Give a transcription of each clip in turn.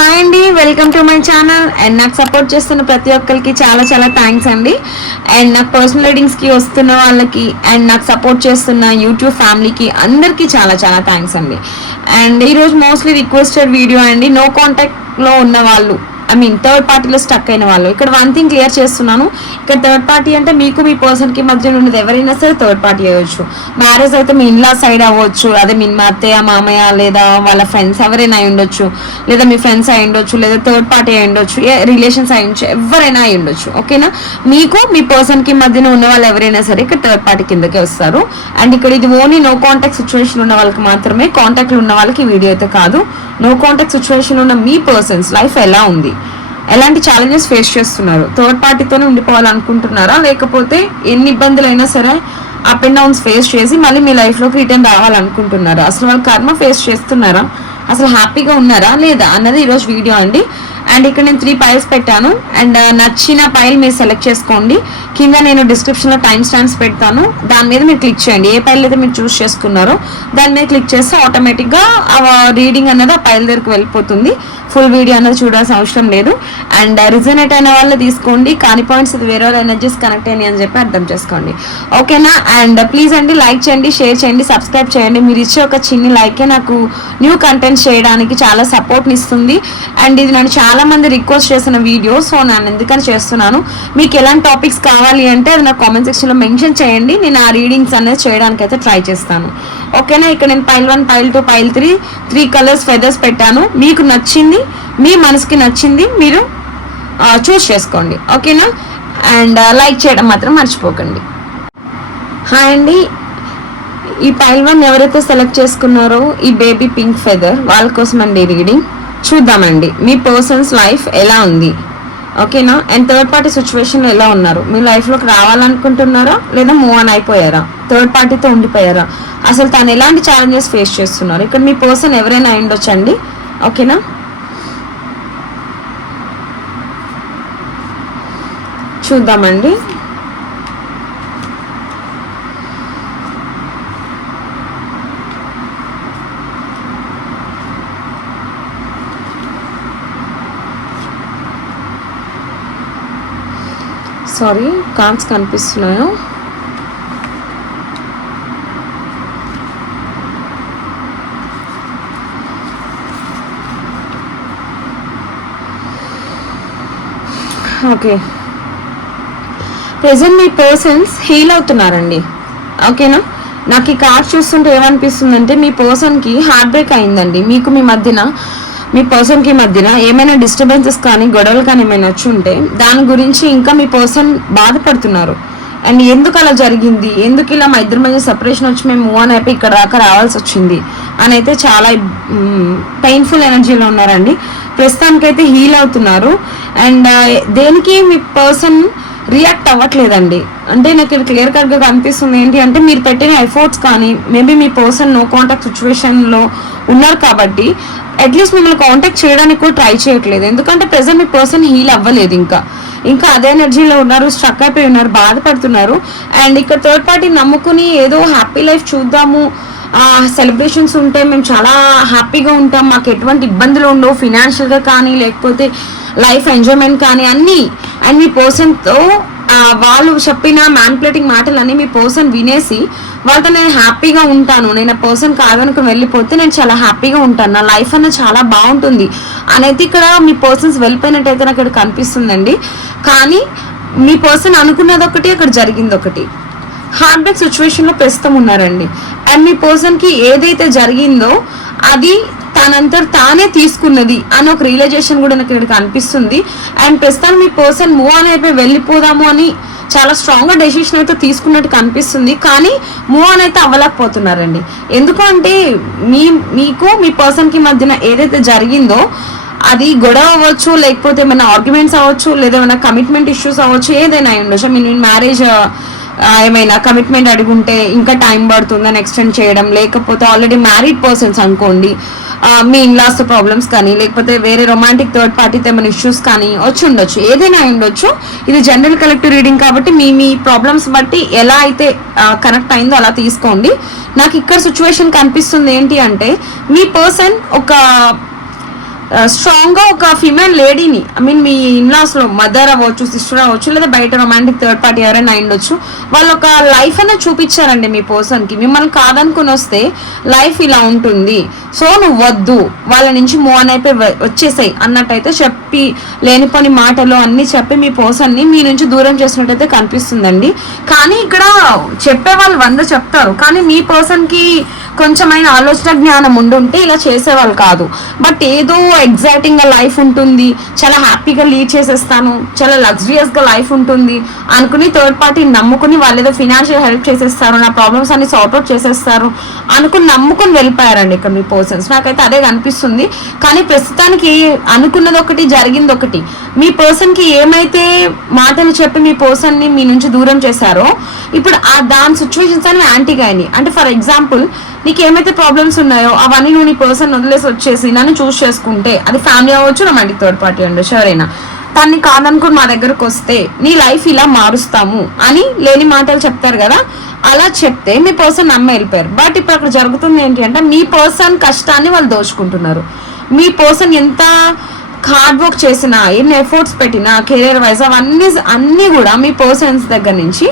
Hi అండి, welcome to my channel. And నాకు support చేస్తున్న ప్రతి ఒక్కరికి చాలా చాలా థ్యాంక్స్ అండి. అండ్ నాకు పర్సనల్ రీడింగ్స్కి వస్తున్న వాళ్ళకి అండ్ నాకు సపోర్ట్ చేస్తున్న యూట్యూబ్ ఫ్యామిలీకి అందరికీ చాలా చాలా థ్యాంక్స్ అండి. అండ్ ఈరోజు మోస్ట్లీ రిక్వెస్టెడ్ వీడియో అండి. నో కాంటాక్ట్లో ఉన్న వాళ్ళు, థర్డ్ పార్టీలో స్టక్ అయిన వాళ్ళు. ఇక్కడ వన్ థింగ్ క్లియర్ చేస్తున్నాను. ఇక్కడ థర్డ్ పార్టీ అంటే మీకు మీ పర్సన్కి మధ్య ఉన్నది ఎవరైనా సరే థర్డ్ పార్టీ అవ్వచ్చు. మ్యారేజ్ అయితే మీ ఇన్లా సైడ్ అవ్వచ్చు, అదే మీ అత్తయ్య మామయ్య లేదా వాళ్ళ ఫ్రెండ్స్ ఎవరైనా అయి ఉండొచ్చు, లేదా మీ ఫ్రెండ్స్ అయి ఉండొచ్చు, లేదా థర్డ్ పార్టీ అయి ఉండొచ్చు, రిలేషన్స్ అయి ఉండొచ్చు, ఎవరైనా అయి ఉండొచ్చు. ఓకేనా, మీకు మీ పర్సన్కి మధ్యన ఉన్న వాళ్ళు ఎవరైనా సరే ఇక్కడ థర్డ్ పార్టీ కిందకే వస్తారు. అండ్ ఇక్కడ ఇది ఓన్లీ నో కాంటాక్ట్ సిచ్యువేషన్ ఉన్న వాళ్ళకి మాత్రమే. కాంటాక్ట్లు ఉన్న వాళ్ళకి వీడియో అయితే కాదు. నో కాంటాక్ట్ సిచ్యువేషన్ ఉన్న మీ పర్సన్స్ లైఫ్ ఎలా ఉంది, ఎలాంటి ఛాలెంజెస్ ఫేస్ చేస్తున్నారు, థర్డ్ పార్టీతోనే ఉండిపోవాలనుకుంటున్నారా, లేకపోతే ఎన్ని ఇబ్బందులైనా సరే అప్ అండ్ డౌన్స్ ఫేస్ చేసి మళ్ళీ మీ లైఫ్లోకి రిటర్న్ రావాలనుకుంటున్నారా, అసలు వాళ్ళు కర్మ ఫేస్ చేస్తున్నారా, అసలు హ్యాపీగా ఉన్నారా లేదా అన్నది ఈరోజు వీడియో అండి. అండ్ ఇక్కడ నేను 3 పైల్స్ పెట్టాను. అండ్ నచ్చిన పైల్ మీరు సెలెక్ట్ చేసుకోండి. కింద నేను డిస్క్రిప్షన్లో టైం స్టాంప్స్ పెడతాను, దాని మీద మీరు క్లిక్ చేయండి. ఏ పైల్ అయితే మీరు చూస్ చేసుకున్నారో దాని మీద క్లిక్ చేస్తే ఆటోమేటిక్గా రీడింగ్ అన్నది ఆ పైల్ దగ్గరికి వెళ్ళిపోతుంది. ఫుల్ వీడియో అన్నది చూడాల్సిన అవసరం లేదు. అండ్ రిజనేట్ అయిన వాళ్ళు తీసుకోండి, కానీ పాయింట్స్ ఇది వేరే వాళ్ళ ఎనర్జీస్ కనెక్ట్ అయినాయి అని చెప్పి అర్థం చేసుకోండి. ఓకేనా. అండ్ ప్లీజ్ అండి లైక్ చేయండి, షేర్ చేయండి, సబ్స్క్రైబ్ చేయండి. మీరు ఇచ్చే ఒక చిన్న లైకే నాకు న్యూ కంటెంట్స్ చేయడానికి చాలా సపోర్ట్ని ఇస్తుంది. అండ్ ఇది నన్ను చాలా మంది రిక్వెస్ట్ చేసిన వీడియో, సో నేను ఎందుకని చేస్తున్నాను. మీకు ఎలాంటి టాపిక్స్ కావాలి అంటే అది నా కామెంట్ సెక్షన్లో మెన్షన్ చేయండి. నేను ఆ రీడింగ్స్ అనేది చేయడానికి అయితే ట్రై చేస్తాను. ఓకేనా. ఇక్కడ నేను pile 1, pile 2, pile 3 colours feathers పెట్టాను. మీకు నచ్చింది, మీ మనసుకి నచ్చింది మీరు చూస్ చేసుకోండి. ఓకేనా. అండ్ లైక్ చేయడం మాత్రం మర్చిపోకండి. హాయ్ అండి, ఈ పైల్ 1 ఎవరైతే సెలెక్ట్ చేసుకున్నారో ఈ బేబీ పింక్ ఫెదర్ వాళ్ళ కోసం అండి రీడింగ్. చూద్దామండి మీ పర్సన్స్ లైఫ్ ఎలా ఉంది. ఓకేనా. అండ్ థర్డ్ పార్టీ సిచ్యువేషన్లో ఎలా ఉన్నారు, మీ లైఫ్లోకి రావాలనుకుంటున్నారా లేదా మూవ్ ఆన్ అయిపోయారా, థర్డ్ పార్టీతో ఉండిపోయారా, అసలు తను ఎలాంటి ఛాలెంజెస్ ఫేస్ చేస్తున్నారు. ఇక్కడ మీ పర్సన్ ఎవరైనా అయి ఉండొచ్చండి. ఓకేనా. చూద్దామండి. సారీ, కార్డ్స్ కనిపిస్తున్నాయో. ఓకే, ప్రెజెంట్ మీ పర్సన్స్ హీల్ అవుతున్నారండి. ఓకేనా. నాకు ఈ కార్డ్స్ చూస్తుంటే ఏమనిపిస్తుందంటే మీ పర్సన్కి హార్ట్ బ్రేక్ అయిందండి. మీకు మీ పర్సన్కి మధ్యన ఏమైనా డిస్టర్బెన్సెస్ కానీ గొడవలు కానీ ఏమైనా వచ్చి ఉంటే దాని గురించి ఇంకా మీ పర్సన్ బాధపడుతున్నారు. అండ్ ఎందుకు అలా జరిగింది, ఎందుకు ఇలా మా ఇద్దరి మధ్య సెపరేషన్ వచ్చి మేము మూవ్ ఆన్ అయిపోయి ఇక్కడ దాకా రావాల్సి వచ్చింది అని అయితే చాలా పెయిన్ఫుల్ ఎనర్జీలో ఉన్నారండి. ప్రస్తుతానికైతే హీల్ అవుతున్నారు. అండ్ దేనికి మీ పర్సన్ రియాక్ట్ అవ్వట్లేదండి. అంటే నాకు ఇక్కడ క్లియర్ కట్గా కనిపిస్తుంది ఏంటి అంటే మీరు పెట్టిన ఎఫర్ట్స్ కానీ మేబీ మీ పర్సన్ నో కాంటాక్ట్ సిచ్యువేషన్లో ఉన్నారు కాబట్టి అట్లీస్ట్ మిమ్మల్ని కాంటాక్ట్ చేయడానికి కూడా ట్రై చేయట్లేదు. ఎందుకంటే ప్రెజెంట్ మీ పర్సన్ హీల్ అవ్వలేదు, ఇంకా అదే ఎనర్జీలో ఉన్నారు, స్ట్రక్ అయిపోయి ఉన్నారు, బాధపడుతున్నారు. అండ్ ఇక్కడ థర్డ్ పార్టీ నమ్ముకుని ఏదో హ్యాపీ లైఫ్ చూద్దాము, సెలబ్రేషన్స్ ఉంటే మేము చాలా హ్యాపీగా ఉంటాం, మాకు ఎటువంటి ఇబ్బందులు ఉండవు ఫినాన్షియల్గా కానీ లేకపోతే లైఫ్ ఎంజాయ్మెంట్ కానీ అన్నీ. అండ్ మీ పర్సన్తో వాళ్ళు చెప్పిన మ్యానిపులేటింగ్ మాటలన్నీ మీ పర్సన్ వినేసి వాళ్ళతో నేను హ్యాపీగా ఉంటాను, నేను ఆ పర్సన్ కాదనుకుని వెళ్ళిపోతే నేను చాలా హ్యాపీగా ఉంటాను, నా లైఫ్ అన్నది చాలా బాగుంటుంది అనేది ఇక్కడ మీ పర్సన్స్ వెళ్ళిపోయినట్టయితే నాకు ఇక్కడ కనిపిస్తుందండి. కానీ మీ పర్సన్ అనుకున్నది ఒకటి, అక్కడ జరిగింది ఒకటి. హార్ట్ బ్రేక్ సిచ్యువేషన్లో ప్రస్తుతం ఉన్నారండి. అండ్ మీ పర్సన్కి ఏదైతే జరిగిందో అది తనంతట తానే తీసుకున్నది అని ఒక రియలైజేషన్ కూడా నాకు ఇక్కడ కనిపిస్తుంది. అండ్ ప్రస్తుతం మీ పర్సన్ మూవ్ ఆన్ అయిపోయి వెళ్ళిపోదాము అని చాలా స్ట్రాంగ్గా డెసిషన్ అయితే తీసుకున్నట్టు కనిపిస్తుంది. కానీ మూవ్ ఆన్ అయితే అవ్వలేకపోతున్నారండి. ఎందుకంటే మీకు మీ పర్సన్కి మధ్యన ఏదైతే జరిగిందో అది గొడవ అవ్వచ్చు, లేకపోతే ఏమైనా ఆర్గ్యుమెంట్స్ అవ్వచ్చు, లేదా ఏమైనా కమిట్మెంట్ ఇష్యూస్ అవ్వచ్చు, ఏదైనా ఉండొచ్చు. మ్యారేజ్ ఏమైనా కమిట్మెంట్ అడుగుంటే ఇంకా టైం పడుతుందని ఎక్స్టెండ్ చేయడం, లేకపోతే ఆల్రెడీ మ్యారీడ్ పర్సన్స్ అనుకోండి మీ ఇన్లాస్ ప్రాబ్లమ్స్ కానీ లేకపోతే వేరే రొమాంటిక్ థర్డ్ పార్టీతో ఏమైనా ఇష్యూస్ కానీ వచ్చి ఉండొచ్చు, ఏదైనా ఉండొచ్చు. ఇది జనరల్ కలెక్టివ్ రీడింగ్ కాబట్టి మీ ప్రాబ్లమ్స్ బట్టి ఎలా అయితే కనెక్ట్ అయిందో అలా తీసుకోండి. నాకు ఇక్కడ సిచ్యువేషన్ కనిపిస్తుంది ఏంటి అంటే మీ పర్సన్ ఒక స్ట్రాంగ్ గా ఒక ఫీమేల్ లేడీని, ఐ మీన్ మీ ఇన్లాస్ లో మదర్ అవ్వచ్చు, సిస్టర్ అవ్వచ్చు, లేదా బయట రొమాంటిక్ థర్డ్ పార్టీ ఎవరైనా అయ్యుండొచ్చు, వాళ్ళు ఒక లైఫ్ అనేది చూపించారండి మీ పర్సన్ కి. మిమ్మల్ని కాదనుకుని వస్తే లైఫ్ ఇలా ఉంటుంది, సో నువ్వు వద్దు, వాళ్ళ నుంచి మూవ్ ఆన్ అయిపోయి వచ్చేసాయి అన్నట్టయితే చెప్పి, లేనిపోని మాటలు అన్ని చెప్పి మీ పర్సన్ ని మీ నుంచి దూరం చేసినట్టయితే కనిపిస్తుందండి. కానీ ఇక్కడ చెప్పే వాళ్ళు 100 చెప్తారు, కానీ మీ పర్సన్ కి కొంచెమైన ఆలోచన జ్ఞానం ఉండుంటే ఇలా చేసేవాళ్ళు కాదు. బట్ ఏదో ఎగ్జైటింగ్ గా లైఫ్ ఉంటుంది, చాలా హ్యాపీగా లీడ్ చేసేస్తాను, చాలా లగ్జరియస్ గా లైఫ్ ఉంటుంది అనుకుని థర్డ్ పార్టీని నమ్ముకుని వాళ్ళు ఏదో ఫినాన్షియల్ హెల్ప్ చేసేస్తారు, నా ప్రాబ్లమ్స్ అన్ని సార్ట్అవుట్ చేసేస్తారు అనుకుని నమ్ముకుని వెళ్ళిపోయారండి ఇక్కడ మీ పర్సన్స్. నాకైతే అదే కనిపిస్తుంది. కానీ ప్రస్తుతానికి అనుకున్నది ఒకటి, జరిగింది ఒకటి. మీ పర్సన్ కి ఏమైతే మాటలు చెప్పి మీ పర్సన్ ని మీ నుంచి దూరం చేశారో, ఇప్పుడు ఆ దాని సిచ్యువేషన్స్ అని యాంటీగా అయినాయి. అంటే ఫర్ ఎగ్జాంపుల్, నీకు ఏమైతే ప్రాబ్లమ్స్ ఉన్నాయో అవన్నీ నువ్వు నీ పర్సన్ వదిలేసి వచ్చేసి నన్ను చూస్ చేసుకుంటే, అది ఫ్యామిలీ అవ్వచ్చు, రొమాంటిక్ థర్డ్ పార్టీ ఉండొచ్చు, ఎవరైనా తన్ని కాదనుకుని మా దగ్గరకు వస్తే నీ లైఫ్ ఇలా మారుస్తాము అని లేని మాటలు చెప్తారు కదా, అలా చెప్తే మీ పర్సన్ నమ్మి వెళ్ళిపోయారు. బట్ ఇప్పుడు అక్కడ జరుగుతుంది ఏంటి అంటే, మీ పర్సన్ కష్టాన్ని వాళ్ళు దోచుకుంటున్నారు. మీ పర్సన్ ఎంత హార్డ్ వర్క్ చేసినా, ఎన్ని ఎఫర్ట్స్ పెట్టినా కెరీర్ వైజ్ అన్నీ కూడా మీ పర్సన్స్ దగ్గర నుంచి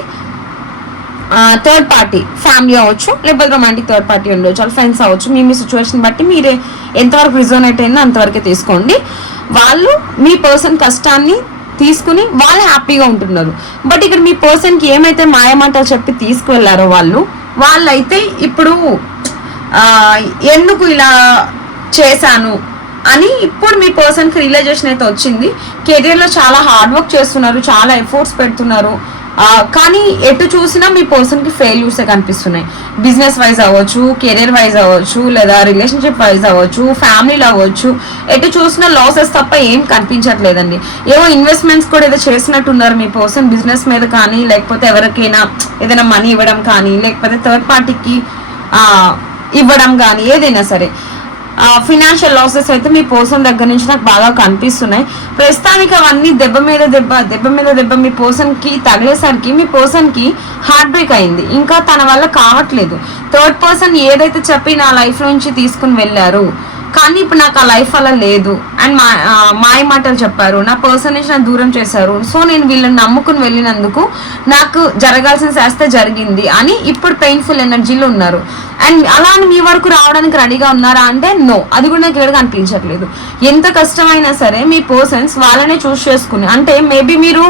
థర్డ్ పార్టీ, ఫ్యామిలీ అవ్వచ్చు, లేకపోతే రొమాంటిక్ థర్డ్ పార్టీ ఉండొచ్చు, వాళ్ళ ఫ్రెండ్స్ అవ్వచ్చు, మీ సిచ్యువేషన్ బట్టి మీరే ఎంతవరకు రిజోనేట్ అయిందో అంతవరకే తీసుకోండి. వాళ్ళు మీ పర్సన్ కష్టాన్ని తీసుకుని వాళ్ళు హ్యాపీగా ఉంటున్నారు. బట్ ఇక్కడ మీ పర్సన్కి ఏమైతే మాయమాటలు చెప్పి తీసుకువెళ్ళారో వాళ్ళైతే ఇప్పుడు ఎందుకు ఇలా చేశాను అని ఇప్పుడు మీ పర్సన్కి రియలైజేషన్ అయితే వచ్చింది. కెరీర్లో చాలా హార్డ్ వర్క్ చేస్తున్నారు, చాలా ఎఫర్ట్స్ పెడుతున్నారు, కానీ ఎటు చూసినా మీ పర్సన్కి ఫెయిల్యూర్సే కనిపిస్తున్నాయి. బిజినెస్ వైజ్ అవ్వచ్చు, కెరీర్ వైజ్ అవ్వచ్చు, లేదా రిలేషన్షిప్ వైజ్ అవ్వచ్చు, ఫ్యామిలీలో అవ్వచ్చు, ఎటు చూసినా లాసెస్ తప్ప ఏం కనిపించట్లేదండి. ఏవో ఇన్వెస్ట్మెంట్స్ కూడా ఏదో చేసినట్టున్నారు మీ పర్సన్, బిజినెస్ మీద కానీ, లేకపోతే ఎవరికైనా ఏదైనా మనీ ఇవ్వడం కానీ, లేకపోతే థర్డ్ పార్టీకి ఇవ్వడం కానీ, ఏదైనా సరే ఫినాన్షియల్ లాసెస్ అయితే మీ పర్సన్ దగ్గర నుంచి నాకు బాగా కనిపిస్తున్నాయి. ప్రస్తుతానికి అవన్నీ దెబ్బ మీద దెబ్బ మీ పర్సన్కి తగిలేసరికి మీ పర్సన్కి హార్ట్ బ్రేక్ అయింది. ఇంకా తన వల్ల కావట్లేదు. థర్డ్ పర్సన్ ఏదైతే చెప్పి నా లైఫ్ నుంచి తీసుకుని వెళ్ళారు, కానీ ఇప్పుడు నాకు ఆ లైఫ్ అలా లేదు అండ్ మాయ మాటలు చెప్పారు, నా పర్సన్ నుంచి నాకు దూరం చేశారు, సో నేను వీళ్ళని నమ్ముకుని వెళ్ళినందుకు నాకు జరగాల్సిన శాస్త్ర జరిగింది అని ఇప్పుడు పెయిన్ఫుల్ ఎనర్జీలో ఉన్నారు. అండ్ అలా అని మీ వరకు రావడానికి రెడీగా ఉన్నారా అంటే నో, అది కూడా నాకు ఇక్కడ కనిపించట్లేదు. ఎంత కష్టమైనా సరే మీ పర్సన్స్ వాళ్ళనే చూస్ చేసుకుని, అంటే మేబీ మీరు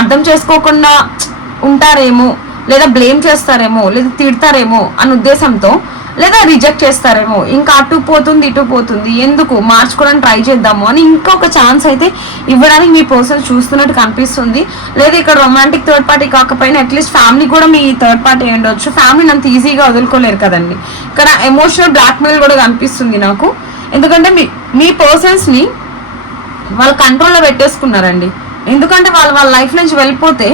అర్థం చేసుకోకుండా ఉంటారేమో, లేదా బ్లేమ్ చేస్తారేమో, లేదా తిడతారేమో అన్న ఉద్దేశంతో, లేదా రిజెక్ట్ చేస్తారేమో, ఇంకా అటు పోతుంది ఇటు పోతుంది, ఎందుకు మార్చుకోవడానికి ట్రై చేద్దాము అని ఇంకొక ఛాన్స్ అయితే ఇవ్వడానికి మీ పర్సన్ చూస్తున్నట్టు కనిపిస్తుంది. లేదా ఇక్కడ రొమాంటిక్ థర్డ్ పార్టీ కాకపోయినా అట్లీస్ట్ ఫ్యామిలీ కూడా మీ థర్డ్ పార్టీ ఉండొచ్చు. ఫ్యామిలీని అంత ఈజీగా వదులుకోలేరు కదండి. ఇక్కడ ఎమోషనల్ బ్లాక్మెయిల్ కూడా కనిపిస్తుంది నాకు. ఎందుకంటే మీ పర్సన్స్ని వాళ్ళ కంట్రోల్లో పెట్టేసుకున్నారండి. ఎందుకంటే వాళ్ళ లైఫ్ నుంచి వెళ్ళిపోతే